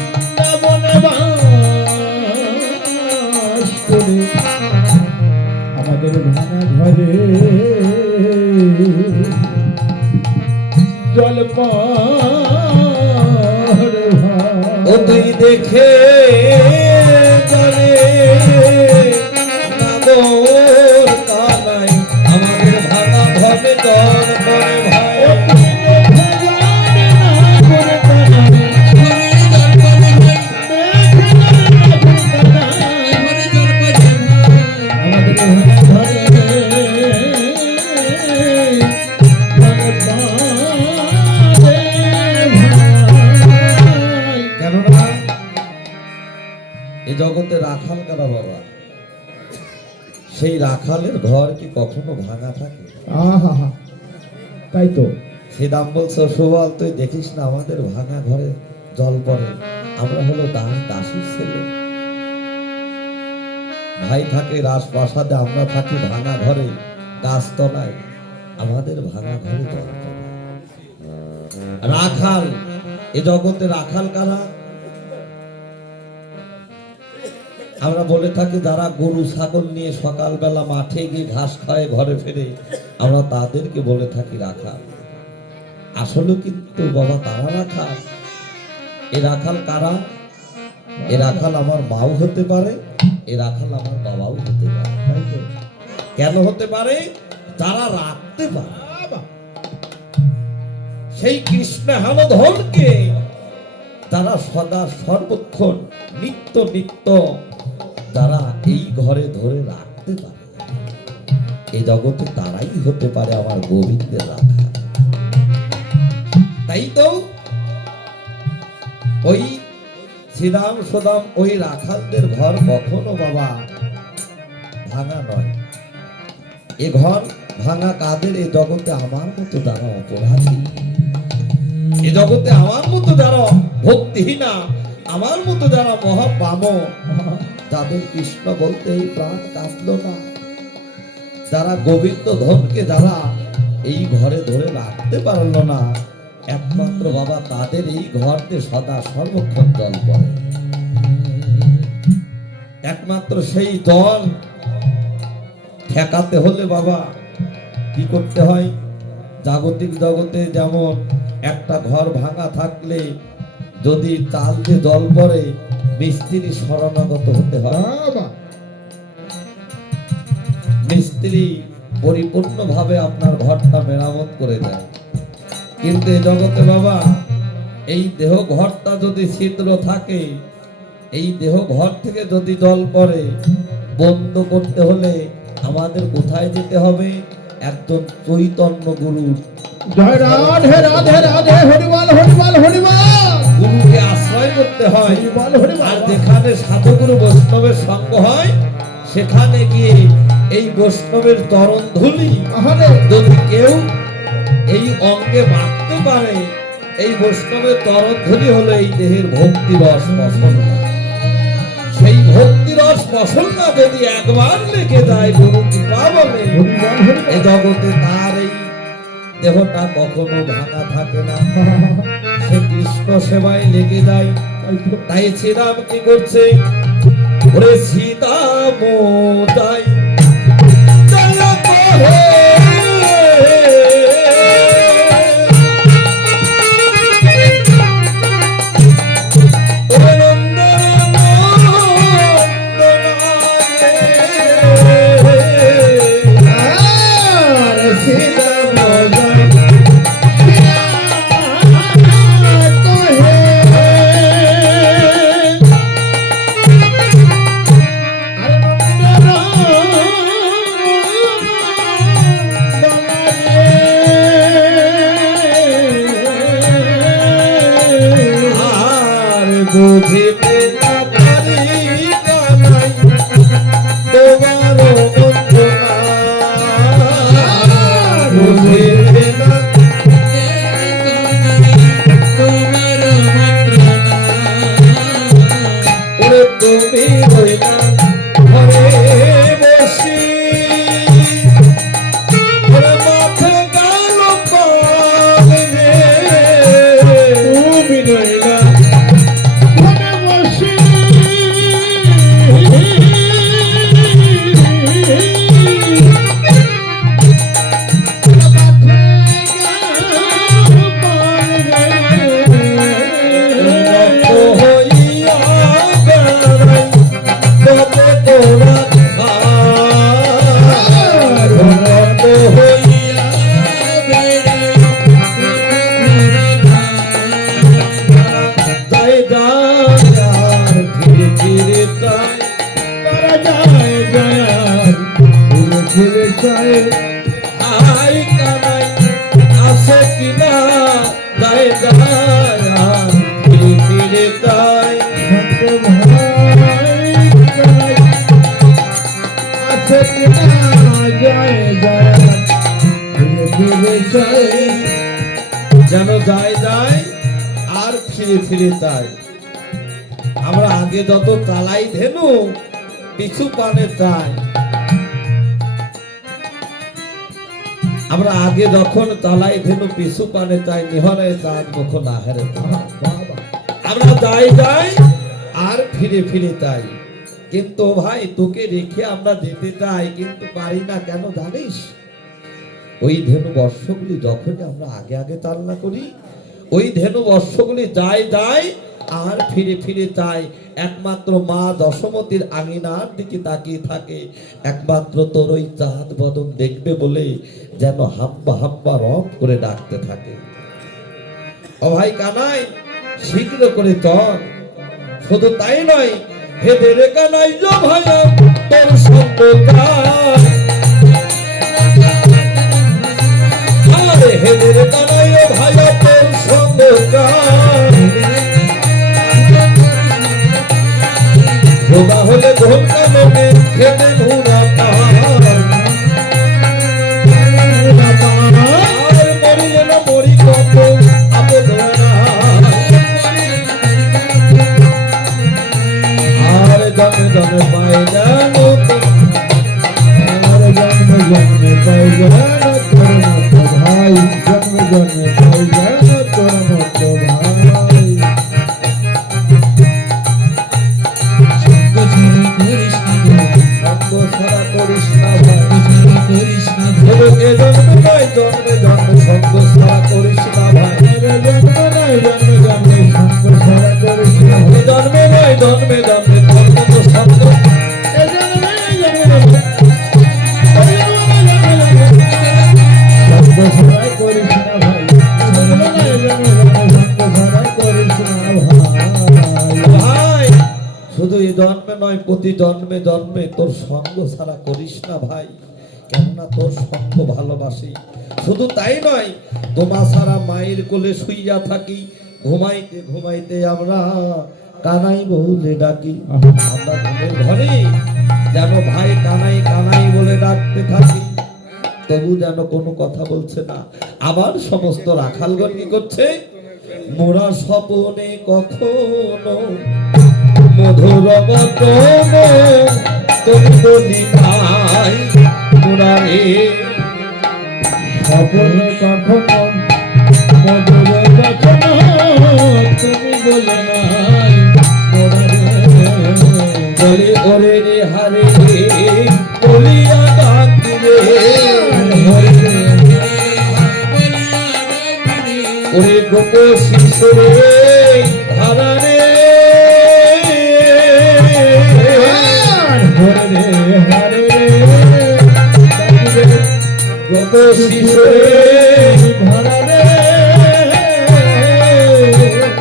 বৃন্দাবনে বাস করে আমাদের ভাঙা ঘরে জল পরে ও তুই দেখে চলে নাগর কানাই আমাদের ভাঙা ঘরে জল পরে ভাই। কেননা এই জগতে রাখাল কারা বাবা, সেই রাখালের ঘর কি কখনো ভাঙা থাকে? আহা, তাই তো। সে দাম বলছো, সুবল, তুই দেখিস না আমাদের ভাঙা ঘরে জল পড়ে, আমরা হলো দাসীর ছেলে। ভাই থাকে রাজপ্রাসাদে, আমরা থাকি ভাঙা ঘরে গাছতলায়, আমাদের ভাঙা ঘরে জল পড়ে। রাখাল, এ জগতে রাখাল কারা? আমরা বলে থাকি যারা গরু ছাগল নিয়ে সকালবেলা মাঠে গিয়ে ঘাস খায় ঘরে ফেরে, আমরা তাদেরকে বলে থাকি রাখাল। আসলে কিন্তু বাবা তারা রাখাল। এ রাখাল কারা? এ রাখাল আমার মাও হতে পারে, এ রাখাল আমার বাবাও হতে পারে। তাই তো। কেন হতে পারে? যারা রাখতে পারে। সেই কৃষ্ণ হানধনকে তারা সদা সর্বক্ষণ নিত্য নিত্য যারা এই ঘরে ধরে রাখতে পারে, এই জগতে তারাই হতে পারে আমার গোবিন্দের রাখা। তাই তো ওই শ্রীরাম সদাম ওই রাখালদের ঘর কখনো বাবা ভাঙা নয়। এ ঘর ভাঙা কাদের? এই জগতে আমার মতো যারা অপরাধী, এ জগতে আমার মতো যারা ভক্তিহীনা, আমার মতো যারা মহাপাম, যাদের কৃষ্ণ বলতে এই প্রাণ কাঁদলো না, যারা গোবিন্দ ধনকে যারা এই ঘরে ধরে রাখতে পারলো না, একমাত্র বাবা তাদের এই ঘরতে সদা সর্বক্ষণ জল পড়ে। একমাত্র সেই জল ঠেকাতে হলে বাবা কি করতে হয়? জাগতিক জগতে যেমন একটা ঘর ভাঙা থাকলে যদি চাল দিয়ে জল পড়ে মিস্ত্রি শরণাগত হতে হয়। বাবা মিস্ত্রি পরিপূর্ণভাবে আপনার ঘরটা মেরামত করে দেয়। কিন্তু এই জগতে বাবা এই দেহ ঘরটা যদি ছিদ্র থাকে, এই দেহ ঘর থেকে যদি জল পড়ে, বন্ধ করতে হলে আমাদের কোথায় যেতে হবে? একজন চৈতন্য গুরুর, জয় রাধে রাধে রাধে, হরিবল হরিবল হরিবল, গুরুকে আশ্রয় করতে হয়। হরিবল হরিবল। আর যেখানে সাধুগুরু বৈষ্ণবের সঙ্গ হয় সেখানে গিয়ে এই বৈষ্ণবের চরণ ধুলি আহারে যদি কেউ এই অঙ্গে মারতে পারে, এই বৈষ্ণবের চরণ ধুলি হলো এই দেহের ভক্তি রস মশল। সেই ভক্তি রস মশলা যদি একবার লেগে যায় গুরু কৃপা বলে, হরিবল হরিবল। এই জগতে তার এই দেহটা কখনো ভাঙা থাকে না, সে কৃষ্ণ সেবায় লেগে যায়। তাই শ্রীরাম কি করছে? ওরে সীতা মোতাই বুঝিতে না পারি কানাই তোমার বন্দনা, বুঝিতে না ওরে তুমি হইলা ঘরে বসি, ওরে মাথে গেল পাল রে, তুমি রইলা আই কানাই আছে কিনা যায় যায় ফিরে ফিরে তাই যেন যায় যায় আর ফিরে ফিরে তাই। আমরা আগে যত চালাই ধেনু পিছু পানে চাই, আমরা আগে যখন চালাই ধেনু পিছু পানে চাই, নিহরে চাঁদ মুখ না হেরে। আমরা যাই যাই আর ফিরে ফিরে চাই। কিন্তু ভাই তোকে রেখে আমরা যেতে চাই কিন্তু পারি না, কেন জানিস? ওই ধেনু বর্ষগুলি যখনই আমরা আগে আগে চালনা করি, ওই ধেনু বর্ষগুলি যায় যায় আর ফিরে ফিরে চাই। একমাত্র মা দশমতীর আঙিনার দিকে তাকিয়ে থাকে, একমাত্র তোর ওই চাঁদ বদন দেখবে বলে যেন হাম্বা হাম্বা রব করে ডাকতে থাকে। ও ভাই কানাই শীঘ্র করে চল। শুধু তাই নয়, হেদে রে কানাই যো ভাইয়া তোর সঙ্গ গায়, আরে হেদে রে কানাই ও ভাইয়া তোর সঙ্গ জন্মে পাই যেন তোর মতো ভাই, জন্মে জন্মে পাই যেন তোর মতো ভাই। সঙ্গ ছাড়া করিস না সঙ্গ ছাড়া করিস না গো, ভাই, সঙ্গ ছাড়া করিস না গো। বলো এ জন্মে নয় জন্মে জন্মে সঙ্গ ছাড়া করিস না ভাই, জন্মে নাই জন্মে জন্মে সঙ্গ ছাড়া করিস না এ ভাই। জন্মে নয় জন্মে জন্মে তোর মতো সঙ্গ এ জন্মে নাই জন্মে জন্মে সঙ্গ ছাড়া করিস না ভাই, জন্মে নাই জন্মে জন্মে সঙ্গ ছাড়া করিস না ভাই। ভাই, শুধু এই জন্মে নয় প্রতি জন্মে জন্মে তোর সঙ্গ ছাড়া করিস না ভাই, কেননা তোর সঙ্গ ভালোবাসি। শুধু তাই নয়, তোমা ছাড়া মায়ের কোলে শুইয়া থাকি, ঘুমাইতে ঘুমাইতে আমরা কানাই বলে ডাকি। আমরা ঘুমের ঘরে যেন ভাই কানাই কানাই বলে ডাকতে থাকি, তবু যেন কোনো কথা বলছে না। আবার সমস্ত রাখালগণ কি করছে, মোরা স্বপনে কখনো মধুর বচন তুমি বলি নাই, মোরা রে স্বপ্নে কখনো মধুর বচন তুমি বলে নাই মোরা রে। বলে ওরে রে হারে রে বলিয়া ডাকি রে, ওরে গোপ শিশুরে ধারা রে, হরে রে হরে রে গোপ শিশুরে ধরা রে।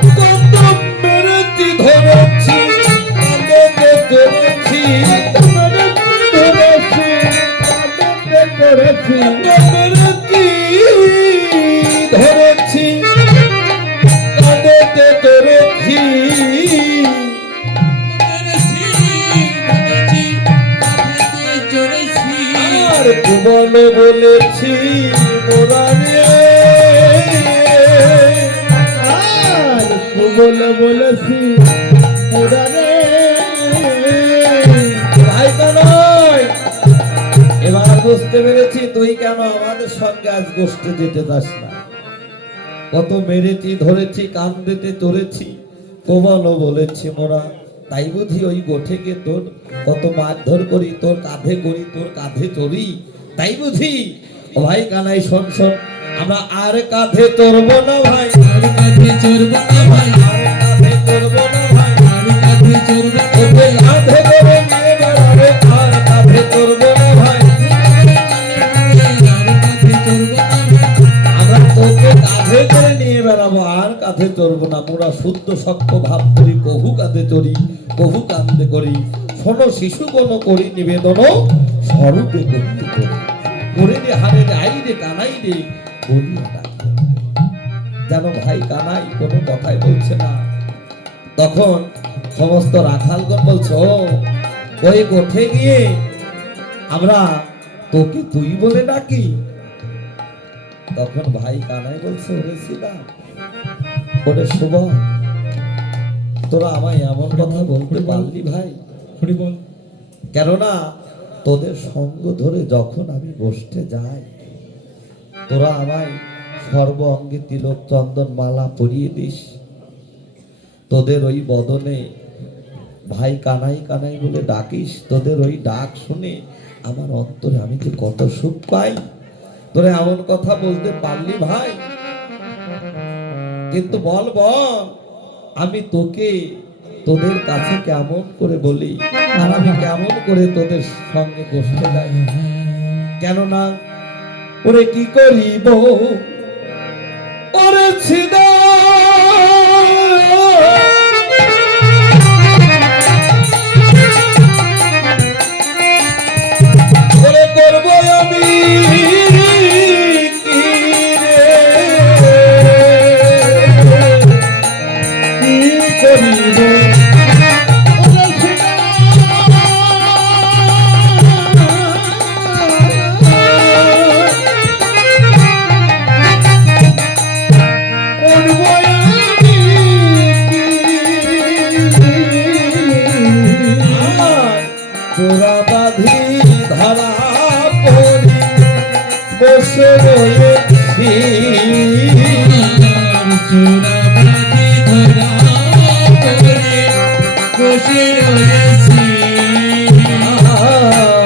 কত মেরেছি ধরেছি কাঁদতে ধরেছি, ধরেছি কাঁদতে করেছি মেরেছি ধরেছি কাঁদতে ধরেছি, আর কুবল বলেছি মোরা রে, আর বলে বলেছি মোরা রে। ভাই কানাই, এবার বুঝতে পেরেছি তুই কেন আমাদের সঙ্গে আজ গোষ্ঠে যেতে চাস না। কত মেরেছি ধরেছি কান্দেতে চড়েছি, কোমলও বলেছি মোরা, তাই বুঝি ওই গোঠেকে তোর কত মারধর করি, তোর কাঁধে করি, তোর কাঁধে চড়ি, তাই বুঝি। ও ভাই কানাই শোন শোন, আমরা আর কাঁধে চড়বো না ভাই, আর কাঁধে চড়বো না ভাই, আর কাঁধে চড়বো না ভাই, আর কাঁধে চড়বো না ওকে কাঁধে করে নিয়ে বেড়াবে, আর কাঁধে চড়বো না ভাই, আর কাঁধে চড়বো না ভাই। আমরা তোকে কাঁধে করে নিয়ে বেড়াবো, আর কাঁধে চড়বো না। মোরা শুদ্ধ সক্ষ ভাব করি, কহু কাঁধে চড়ি, কহু কান্দে করি, শোনো শিশু কোন করি নিবেদন স্বরূপে করতে করি, করে রে হারে রে আই রে কানাই রে বলিয়া ডাকি। যেন ভাই কানাই কোনো কথাই বলছে না। তখন সমস্ত রাখালগণ বলছে, ও ওই গোঠে গিয়ে আমরা তোকে তুই বলে ডাকি। তখন ভাই কানাই বলছে, ওরে সিদা, ওরে শুভ, তোরা আমায় এমন কথা বলতে পারলি ভাই, হরি বল। কেননা তোদের সঙ্গ ধরে যখন আমি বসতে যাই, তোরা আমায় সর্ব অঙ্গে তিলক চন্দন মালা পরিয়ে দিস, তোদের ওই বদনে ভাই কানাই কানাই বলে ডাকিস, তোদের ওই ডাক শুনে আমার অন্তরে আমি যে কত সুখ পাই। তোরা এমন কথা বলতে পারলি ভাই, কিন্তু বল বল আমি তোকে তোদের কাছে কেমন করে বলি, আর আমি কেমন করে তোদের সঙ্গে বসতে যাই। কেননা ওরে কি করিব ওরে ছিদা, ওরে করব আমি কি রে, কি করিব তোরা বাঁধি ধরা পড়ি বসে রয়েছি চূড়া বাঁধি ধরা পড়ে বসে রয়েছি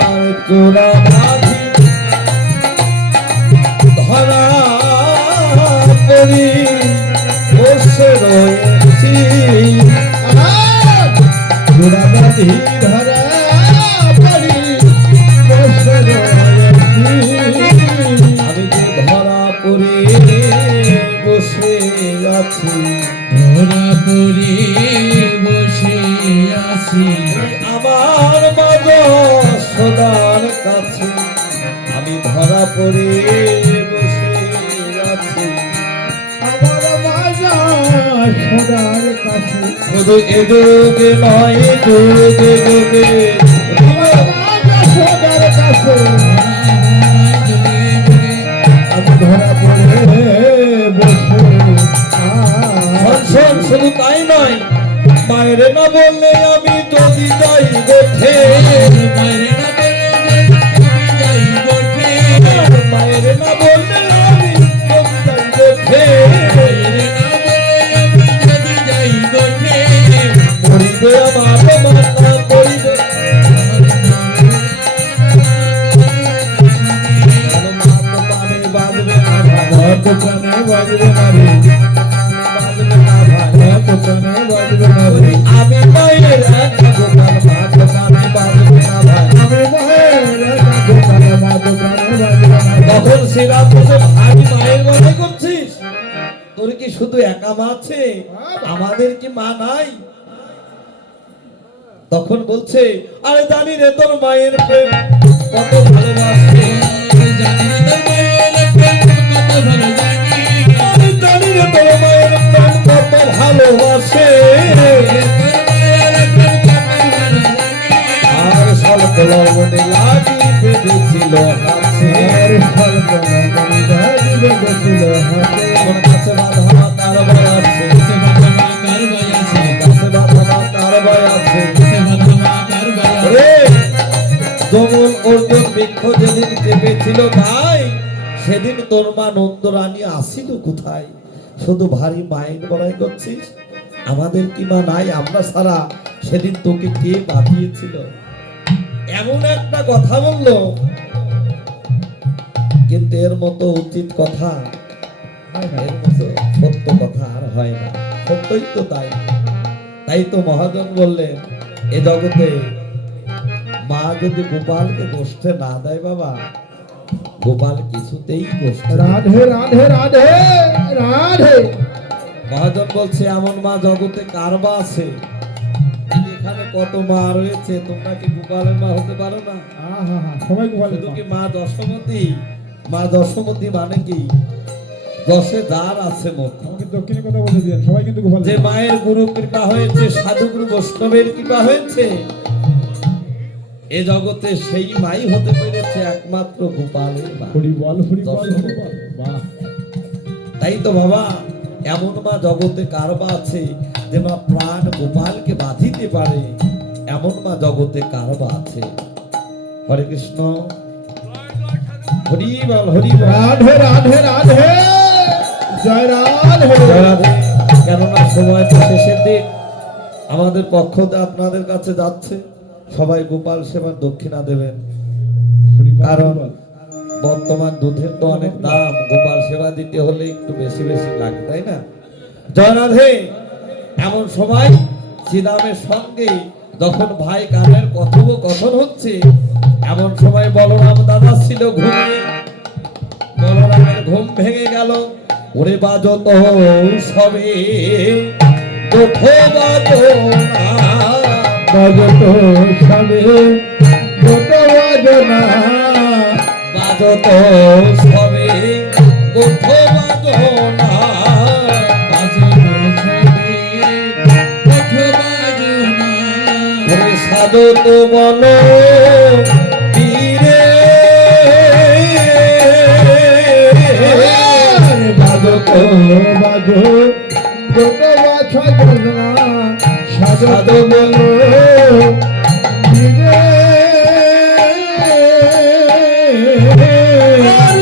আর চোরা বাঁধি ধরা পড়ি বসে রয়েছি চূড়াবাড়ি ধরা পড়ি বসে রয়েছি। আমি যে ধরা পড়ে বসে আছি ধরা পড়ে বসে আছি আমার মাগ সদার কাছে আমি ধরা পড়ে বসে আছি আমার মাজা সদার কাছে শুধু এদুকে নয় যুগে যুগে আমার মাজা সদার কাছে আমি ধরা পড়ে বসে শোন শুধু তাই নয় মায়ের না বললে আমি যদি যাই গোঠে মায়ের না বললে আমি যদি যাই গোঠে পড়িবে আমার মাথা পড়িবে মানে বাজবে না ভাই প্রাণে বাজবে না রে, বাজবে না ভাই প্রাণে বাজবে না রে। আমি মায়ের এক দোকান মাছ মানে বাজবে না ভাই আমি মায়ের দোকানে মা দোকানে বাজবে না রে। তখন শ্রীরাম বলছে ভাই মায়ের মনে করছিস তোর কি শুধু একা মা আছে আমাদের কি মা নাই তখন বলছে আরে জানি রে তোর মায়ের প্রেম কত ভালোবাসে আমি জানি রে তোর মায়ের প্রেম কত ভালোবাসে আর স্বল্প লবণে লাগি বেঁধেছিল হাতে আমার কাছে বাধা তার ভয় আছে কাছে বাধা তার ভয় আছে ওরে যমুন অর্জুন বৃক্ষ যেদিন চেপেছিল ভাই সেদিন তোর মা নন্দরানী আসিল কোথায় শুধু ভারী মাইন্ড বড়াই করছিস আমাদের কি মা নাই আমরা সারা সেদিন তোকে কে বাঁধিয়েছিল এমন একটা কথা বললো কিন্তু এর মতো উচিত কথা হয় না এর মতো সত্য কথা আর হয় না সত্যই তো তাই তাই তো মহাজন বললেন এ জগতে মা যদি গোপালকে গোষ্ঠে না দেয় বাবা গোপাল কিছুতেই গোষ্ঠে রাধে রাধে রাধে রাধে। মহাজন বলছে এমন মা জগতে কার বা আছে এখানে কত মা রয়েছে তোমরা কি গোপালের মা হতে পারো না সবাই গোপালের শুধু মা। কি মা দশমতী মানে কি দশে দ্বার আছে মোট আমাকে দক্ষিণে কথা বলে দিন সবাই কিন্তু গোপাল যে মায়ের গুরু কৃপা হয়েছে সাধুগুরু বৈষ্ণবের কৃপা হয়েছে এ জগতে সেই মাই হতে পেরেছে একমাত্র গোপালের মা হরি বল হরি বল হরি বল। বাহ তাই তো বাবা এমন মা জগতে কার বা আছে যে মা প্রাণ গোপালকে বাঁধিতে পারে এমন মা জগতে কার বা আছে হরে কৃষ্ণ হরি বল হরি বল রাধে রাধে রাধে জয় রাধে জয় রাধে। কেননা সময় তো শেষের দিক আমাদের পক্ষ থেকে আপনাদের কাছে যাচ্ছে সবাই গোপাল সেবার দক্ষিণা দেবেন হরি বল, কারণ হরি বল। বর্তমান দুধের তো অনেক দাম গোপাল সেবা দিতে হলে একটু বেশি বেশি লাগে তাই না জয় রাধে। এমন সময় শ্রীরামের সঙ্গে যখন ভাই কানের কথোপকথন হচ্ছে এমন সময় বলরাম দাদা ছিল ঘুমিয়ে বলরামের ঘুম ভেঙে গেল ওরে বাজত সবে কোথো বাজো না বাজত সবে কত বাজনা বাজত সবে কোথো বাজো না ওরে সাধত বলো বীরে বাজত বাজো কত বাজনা সাজত বলো ধীরে আর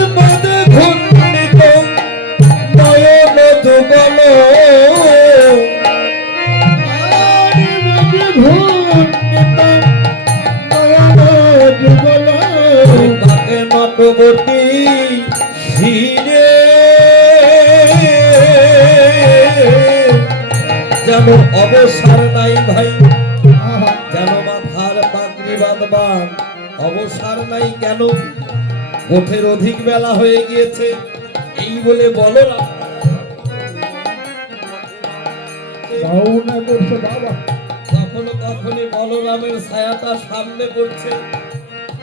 চক্রবর্তী শিরে যেন অবসর নাই ভাই, যেন মাথার পাগড়ি বাঁধবার অবসর নাই। কেন? গোঠের অধিক বেলা হয়ে গিয়েছে। এই বলে বলরাম রওনা করছে বাবা। কখনো কখনো বলরামের ছায়াটা সামনে পড়ছে।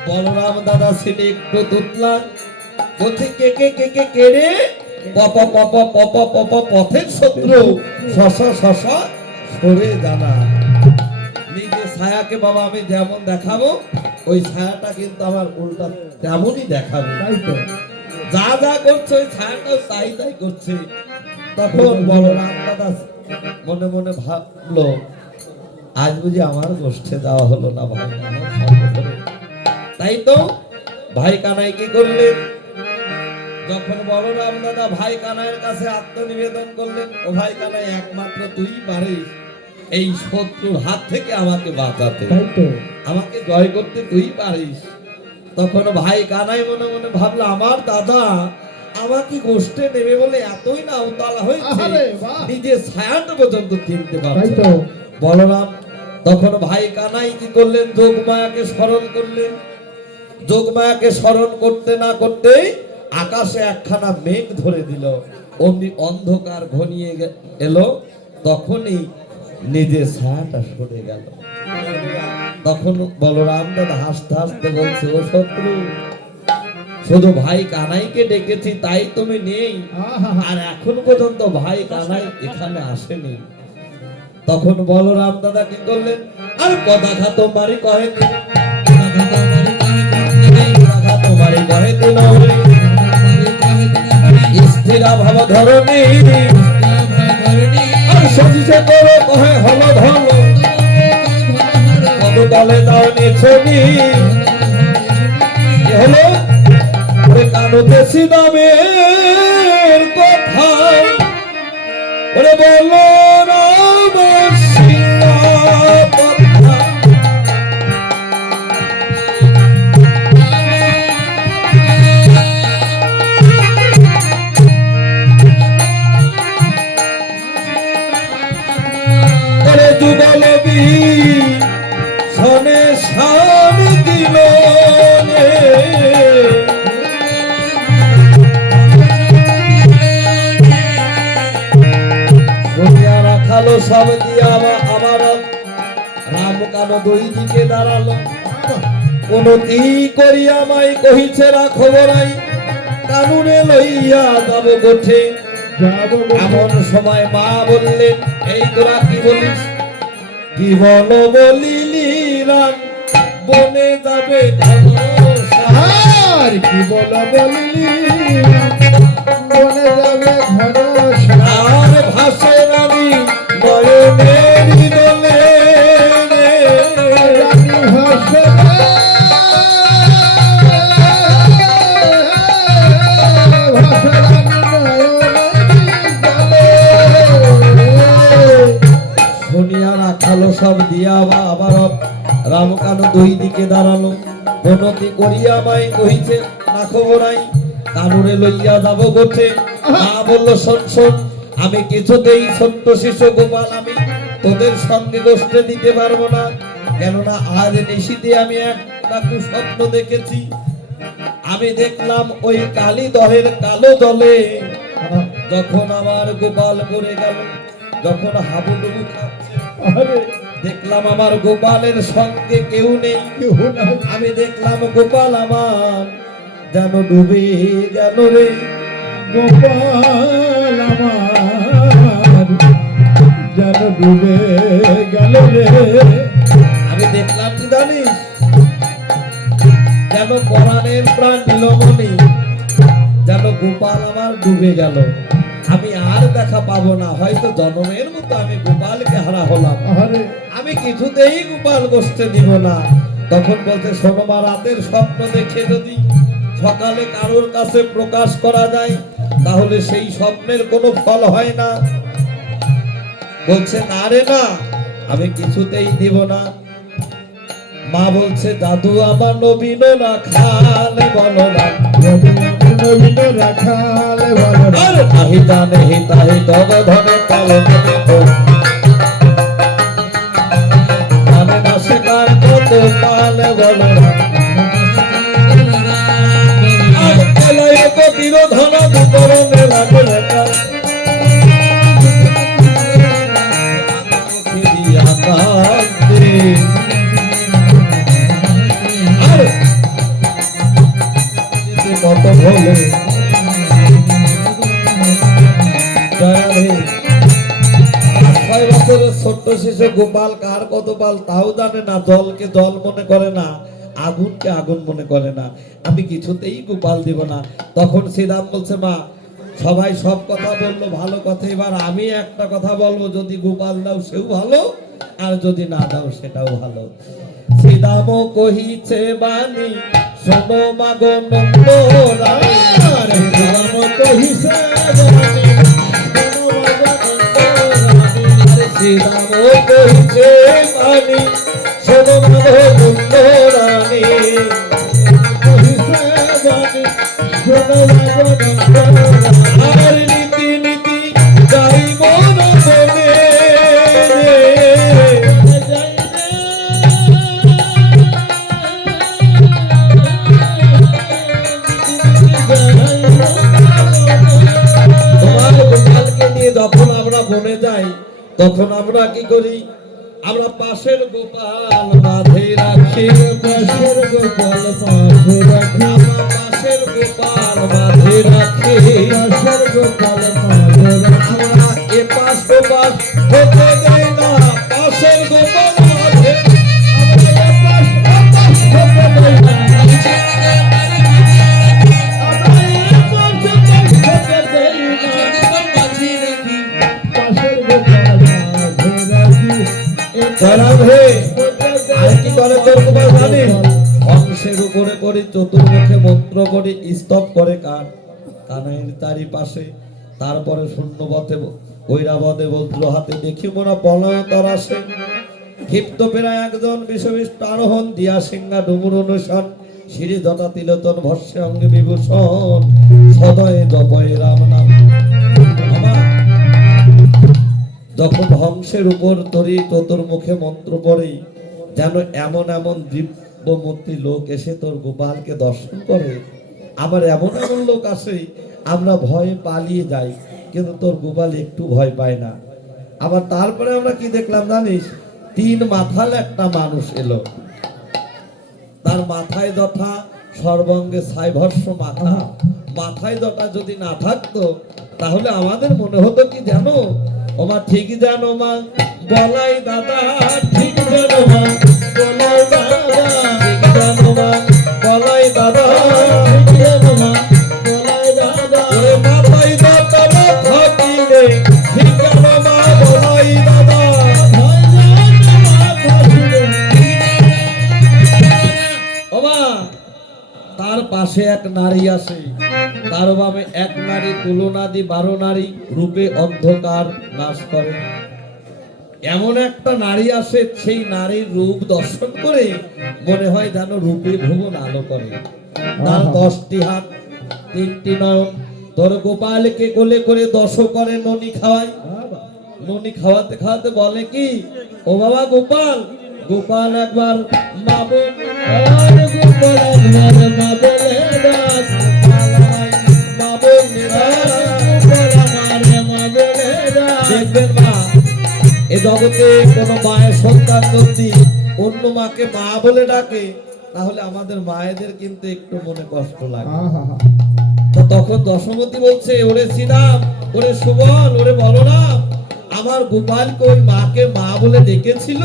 বলরাম দাদা ছেলে একটু তুতলা, বলছে কে কে কে কে কে রে? পপ পপ পপ পপ পথের শত্রু, শশা শশা সরে জানা। নিজের ছায়াকে বাবা আমি যেমন দেখাবো, ওই ছায়াটা কিন্তু আমার উল্টা তেমনই দেখাবো। তাই তো যা যা করছে ওই ছায়াটাও তাই তাই করছে। তখন বলরাম দাদা মনে মনে ভাবলো, আজ বুঝি আমার গোষ্ঠে দেওয়া হলো না ভাই, আমার সর্বতরে। তাই তো ভাই কানাই কি করলেন? যখন বলরাম দাদা ভাই কানাইয়ের কাছে আত্মনিবেদন করলেন, ও ভাই কানাই একমাত্র তুই পারিস এই শত্রুর হাত থেকে আমাকে বাঁচাতে, তাই তো আমাকে জয় করতে তুই পারিস। তখন ভাই কানাই মনে মনে ভাবলো, আমার দাদা আমাকে গোষ্ঠে নেবে বলে এতই না উতালা হয়েছে, আহারে বাহ। নিজের ছায়াটা পর্যন্ত চিনতে তাই পারছে তো না। বলরাম তখন ভাই কানাই কি করলেন? যোগমায়াকে স্মরণ করলেন। যোগমায়াকে স্মরণ করতে না করতেই আকাশে একখানা মেঘ ধরে দিল, অমনি অন্ধকার ঘনিয়ে এলো। তখনই নিজের ছায়াটা সরে গেল। তখন বলরাম দাদা হাসতে হাসতে বলছে, ও শত্রু, শুধু ভাই কানাইকে ডেকেছি তাই তুমি নেই, আহা আর এখন পর্যন্ত ভাই কানাই এখানে আসেনি। তখন বলরাম দাদা কি করলেন? আর কথা খা তোমারই কহে দিন, কথা তোমারই কহে দিন, স্থিরা ভাব ধরণী আর সজিষে করো কহে হল ধল, কত দলে দাও নিছনি হলো ওরে কানো দেশি দামের কথা, ওরে বলো রাম সিংহ কথা। ওরে যুগল সনে শাম দিল রে, শুনিয়া রাখালো সব দিয়া আমার রাম কানো দুই দিকে দাঁড়ালো। কোনটি করিয়া মাই কহিছে রাখো বড়াই, কানুনে লইয়া যাব গোঠে। যাব এমন সময় মা বললেন, এই তোরা কি বলিস? কি বলো বলিলি রাম, বনে যাবে ধনুষা। আর কি বলা বললি মনে যাবে ঘরস আর ভাসে রানী নয়নেরই দোলে রে। রানী ভাসে শুনিয়া রাখালো সব দিয়া আবার রামকানো দুই দিকে দাঁড়ালো। বনতি করিয়া মাই কহিছে না খবরাই, কানুরে লইয়া যাব গোঠে। মা বলল, শোন শোন, আমি কিছুতেই ছোট্ট শিশু গোপাল আমি তোদের সঙ্গে গোষ্ঠে দিতে পারবো না। কেননা আজ নিশিতে আমি একটা কুস্বপ্ন দেখেছি। আমি দেখলাম ওই কালী দহের কালো জলে যখন আমার গোপাল পড়ে গেল, যখন হাবুডুবু খাচ্ছে, আরে দেখলাম আমার গোপালের সঙ্গে কেউ নেই। কেউ নাই আমি দেখলাম গোপাল আমার যেন ডুবে গেল রে। গোপাল আমার যেন ডুবে গেল রে। আমি দেখলাম কি জানিস? যেন পরাণের প্রাণ নীলমণি, যেন গোপাল আমার ডুবে গেল। আমি আর দেখা পাবো না, হয়তো জন্মের মতো আমি গোপালকে হারা হলাম। আরে আমি কিছুতেই গোপাল গোষ্ঠে দিব না। তখন বলতে, শোনো মা, রাতের স্বপ্ন দেখে যদি সকালে কারোর কাছে প্রকাশ করা যায় তাহলে সেই স্বপ্নের কোনো ফল হয় না। বলছে, না রে না, আমি কিছুতেই দিব না। মা বলছে দাদু আমার নবীন রাখাল বলো না নবীন রাখাল বলো না। আর নাহি জানে হিতাহি তব ধনে কালো জানে না সে কার কত কাল বলো না আর এলায় পতির ধন বিতরণে লাগে লেখা কত ভোলে ছোট্ট শিশু গোপাল কার কত পাল তাও জানে না, জলকে জল মনে করে না, আগুনকে আগুন মনে করে না, আমি কিছুতেই গোপাল দিব না। তখন শ্রীরাম বলছে মা সবাই সব কথা বললো ভালো কথা, এবার আমি একটা কথা বলবো, যদি গোপাল দাও সেও ভালো আর যদি না দাও সেটাও ভালো। শ্রীরাম কহিছে বাণী শোনো মাগো নন্দ রানী, শ্রীরাম কহিছে বাণী শোনো মাগো নন্দ রানী। শ্রীরাম কহিছে বাণী শোনো মাগো নন্দ রানী, কহিছে বাণী শোনো মাগো নন্দ রানী। আর নীতি নীতি যাইব না বনে তোমার গোপালকে নিয়ে যখন আমরা বনে যাই তখন আমরা কি করি, আমরা পাশের গোপাল মাঝে রাখি, পাশের গোপাল পাশে রাখি। আমরা পাশের গোপাল মাঝে রাখি, পাশের গোপাল পাশে রাখি। আমরা এ পাশ গোপাল হতে দেই না, পাশের গোপাল মাঝে হংসের উপরে করি চতুর্মুখে মন্ত্র করি স্তব করে কার কানের চারিপাশে, তারপরে শূন্যবতে ঐরাবদে বজ্র হাতে দেখি মোরা পলয়তর আসে, ক্ষিপ্ত প্রায় একজন বিষবিষ্ট আরোহণ দিয়া সিংহা ডুমুর অনুসরণ শিরে জটা তিলতন ভস্যে অঙ্গে বিভূষণ সদয় জপয় রাম নাম। আমার যখন হংসের উপর তরি চতুর্মুখে মন্ত্র পড়ে যেন এমন এমন দিব্যমূর্তি লোক এসে তোর গোপালকে দর্শন করে, আবার এমন এমন লোক আসে আমরা ভয়ে পালিয়ে যাই কিন্তু তোর গোপাল একটু ভয় পায় না। আবার তারপরে আমরা কি দেখলাম জানিস, 3 মাথাল একটা মানুষ এলো, তার মাথায় যথা সর্বাঙ্গে ছাইভস্য মাথা, মাথায় যথা যদি না থাকতো তাহলে আমাদের মনে হতো কি জানো, ওমা ঠিক জানো মা বলাই দাদা, ঠিক জানো মা বলাই দাদা, ঠিক জানো মা বলাই দাদা, ঠিক জানো মা বলাই দাদা, ওরে মাথায় যথা না থাকিলে ঠিক জানো মা বলাই দাদা। ওমা তার পাশে এক নারী আসে, তার বামে এক নারী তুলনাদি 12 নারী রূপে অন্ধকার নাশ করে। এমন একটা নারী আসে, সেই নারীর রূপ দর্শন করে মনে হয় যেন রূপে ভুবন আলো করে। তার 10টি হাত 3টি নয়ন, তোর গোপালকে কোলে করে 10 করে ননি খাওয়ায়। ননি খাওয়াতে খাওয়াতে বলে কি, ও বাবা গোপাল, গোপাল একবার মা বল, গোপাল একবার মা বলে ডাক, মা বলে ডাক, গোপাল আমার মা বলে ডাক। দেখবেন মা, এ জগতে কোনো মায়ের সন্তান যদি অন্য মাকে মা বলে ডাকে তাহলে আমাদের মায়েদের কিন্তু একটু মনে কষ্ট লাগে। তো তখন দশমতী বলছে, ওরে শ্রীরাম, ওরে সুবল, ওরে বলরাম, আমার গোপালকে ওই মাকে মা বলে ডেকেছিল?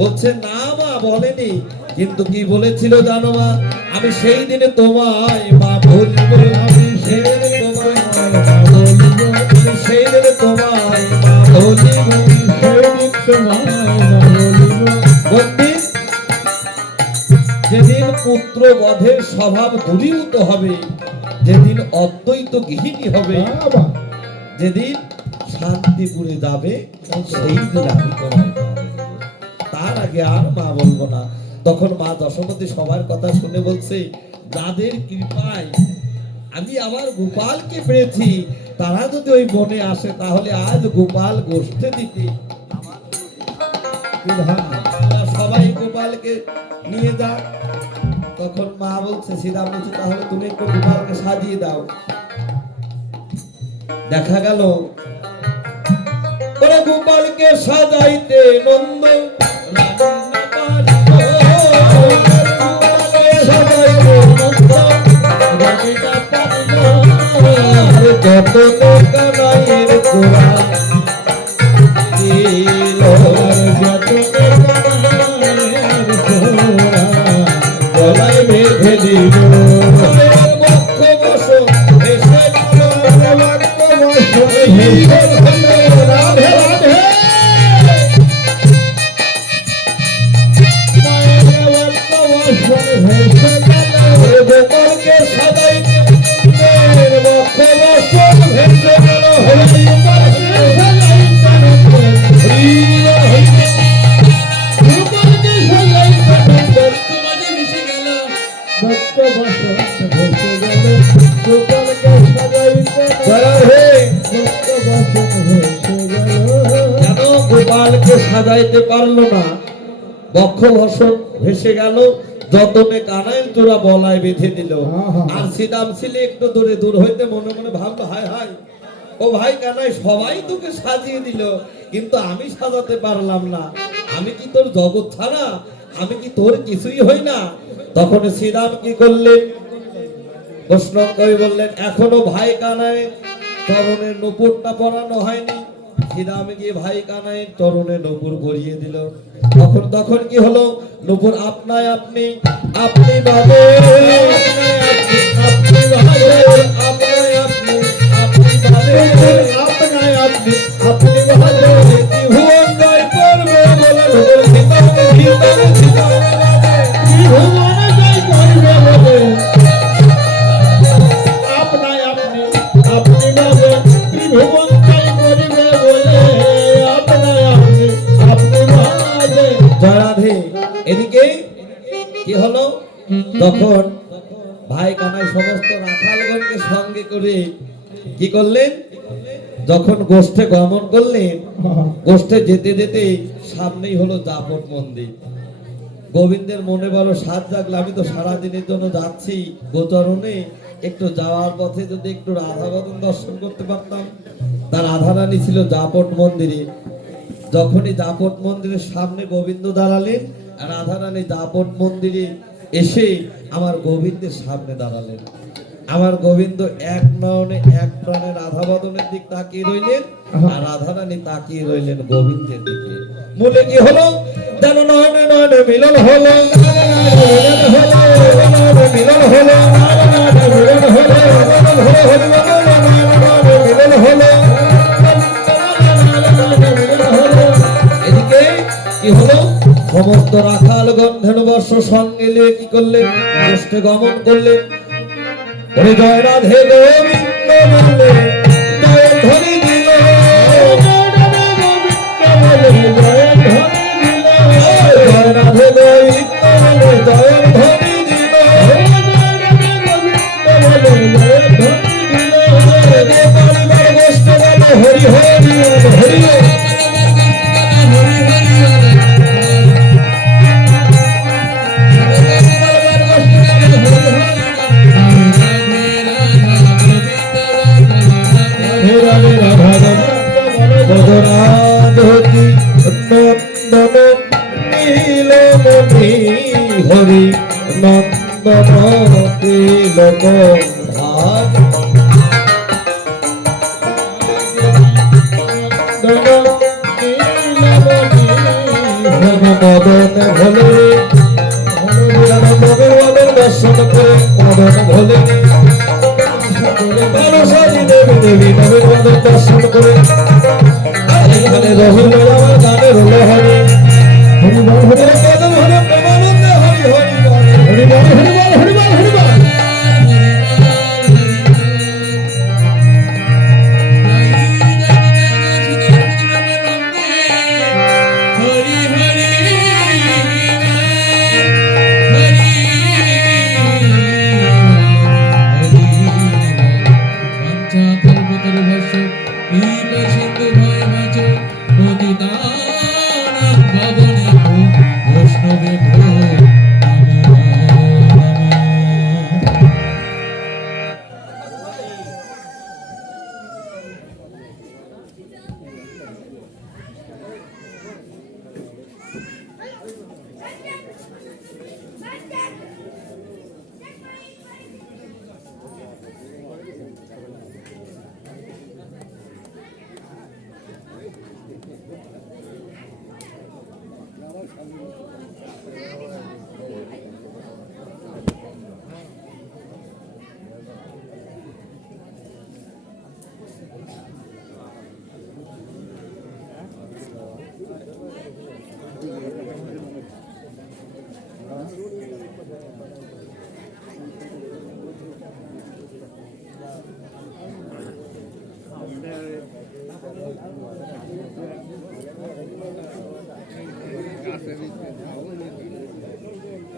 বলছে না মা বলেনি, কিন্তু কি বলেছিল জানো মা, আমি সেই দিনে তোমায় মা বলব, আমি সেই দিনে তোমায় মা বলব, আমি সেই দিনে তোমায় মা বলব, বন্দিত যেদিন পুত্র বধের স্বভাব দূরীভূত হবে, যেদিন অদ্বৈত গৃহিণী হবে, যেদিন শান্তিপুরে যাবে সেই দিন আমি তোমায় মা বলবো। তার আগে আর মা বলবো না। তখন মা দশমতী সবার কথা শুনে বলছে, যাদের কৃপায় আমি আমার গোপালকে পেয়েছি, তারা যদি ওই বনে আসে তাহলে আজ গোপাল গোষ্ঠে দিতে সবাই গোপালকে নিয়ে যা। তখন মা বলছে, শ্রীরাম বলছে, তাহলে তুমি একটু গোপালকে সাজিয়ে দাও। দেখা গেল ওরা গোপালকে সাজাইতে নন্দ যত কানাইয়ের গোড়া গলায় বেঁধে দিল বক্ষ বস এসে রাধে রাধে গোপালকে সাজাইতে বক্ষ বস ভেসে গেল কেন গোপালকে সাজাইতে পারলো না? বক্ষ ভসন ভেসে গেল, যতনে কানাইল চূড়া বলায় বেঁধে দিল। আর শ্রীরাম ছিল একটু দূরে, দূর হইতে মনে মনে ভাবলো, হায় হায় ও ভাই কানাই, সবাই তোকে সাজিয়ে দিল কিন্তু আমি সাজাতে পারলাম না। আমি কি তোর জগৎ ছাড়া? আমি কি তোর কিছুই হই না? তখন শ্রীরাম কি করলেন? প্রশ্ন করে বললেন, এখনো ভাই কানাই চরণের নূপুরটা পরানো হয়নি। শ্রীরাম গিয়ে ভাই কানাইয়ের চরণে নূপুর পরিয়ে দিল। তখন কি হলো? নূপুর আপনায় আপনি আপনি বাদে আপনি বাদে আপনায় আপনি আপনি বাদে আপনায় আপনি আপনি বাদে ভুবন জয় করবে বলে ভিতরে ভিতরে ভিতরে ভুবন জয় করবে বলে আপনায় আপনি আপনি বাদে ত্রিভুবন জয় করবে বলে আপনায় আপনি আপনি বাদে। জয় রাধে। এদিকে কি হলো? তখন ভাই কানাই সমস্ত রাখালগণকে সঙ্গে করে কি করলেন? যখন গোষ্ঠে গমন করলেন, গোষ্ঠে যেতে যেতে সামনেই হলো জাপট মন্দির। গোবিন্দের মনে বড় সাজ জাগলো, আমি তো সারাদিনের জন্য যাচ্ছি গোচরণে, একটু যাওয়ার পথে যদি একটু রাধাবদন দর্শন করতে পারতাম। তার রাধারানী ছিল জাপট মন্দিরে। যখনই জাপট মন্দিরের সামনে গোবিন্দ দাঁড়ালেন, রাধারানী জাপট মন্দিরে এসে আমার গোবিন্দের সামনে দাঁড়ালেন। আমার গোবিন্দ এক নয়নে এক প্রাণে রাধাবদনের দিক তাকিয়ে রইলেন, আর রাধারানী তাকিয়ে রইলেন গোবিন্দের দিকে। মূলে কি হলো? যেন নয়নে নয়নে মিলন হলো, মিলন হলো, এদিকে কি হলো? সমস্ত রাখাল গন্ধেনবর্ষ সঙ্গে নিয়ে কি করলেন? গোষ্ঠে গমন করলেন। ওরে জয় রাধে গোবিন্দ বলে জয় ধ্বনি দিল, জয় রাধে গোবিন্দ বলে জয় ধ্বনি দিল, গোপাল গোষ্ঠ বলে হরি হরি হরি রাধি নন্দন নীলমণি হরি নন্দন তিলক ভাগ মদন ভোলে মদন দর্শন করে মদন ভোলে দেবী দেবী নবীন মদন দর্শন করে এখানে রহিল আমার গানের হলো হরে হরি বল হরে কদম হরে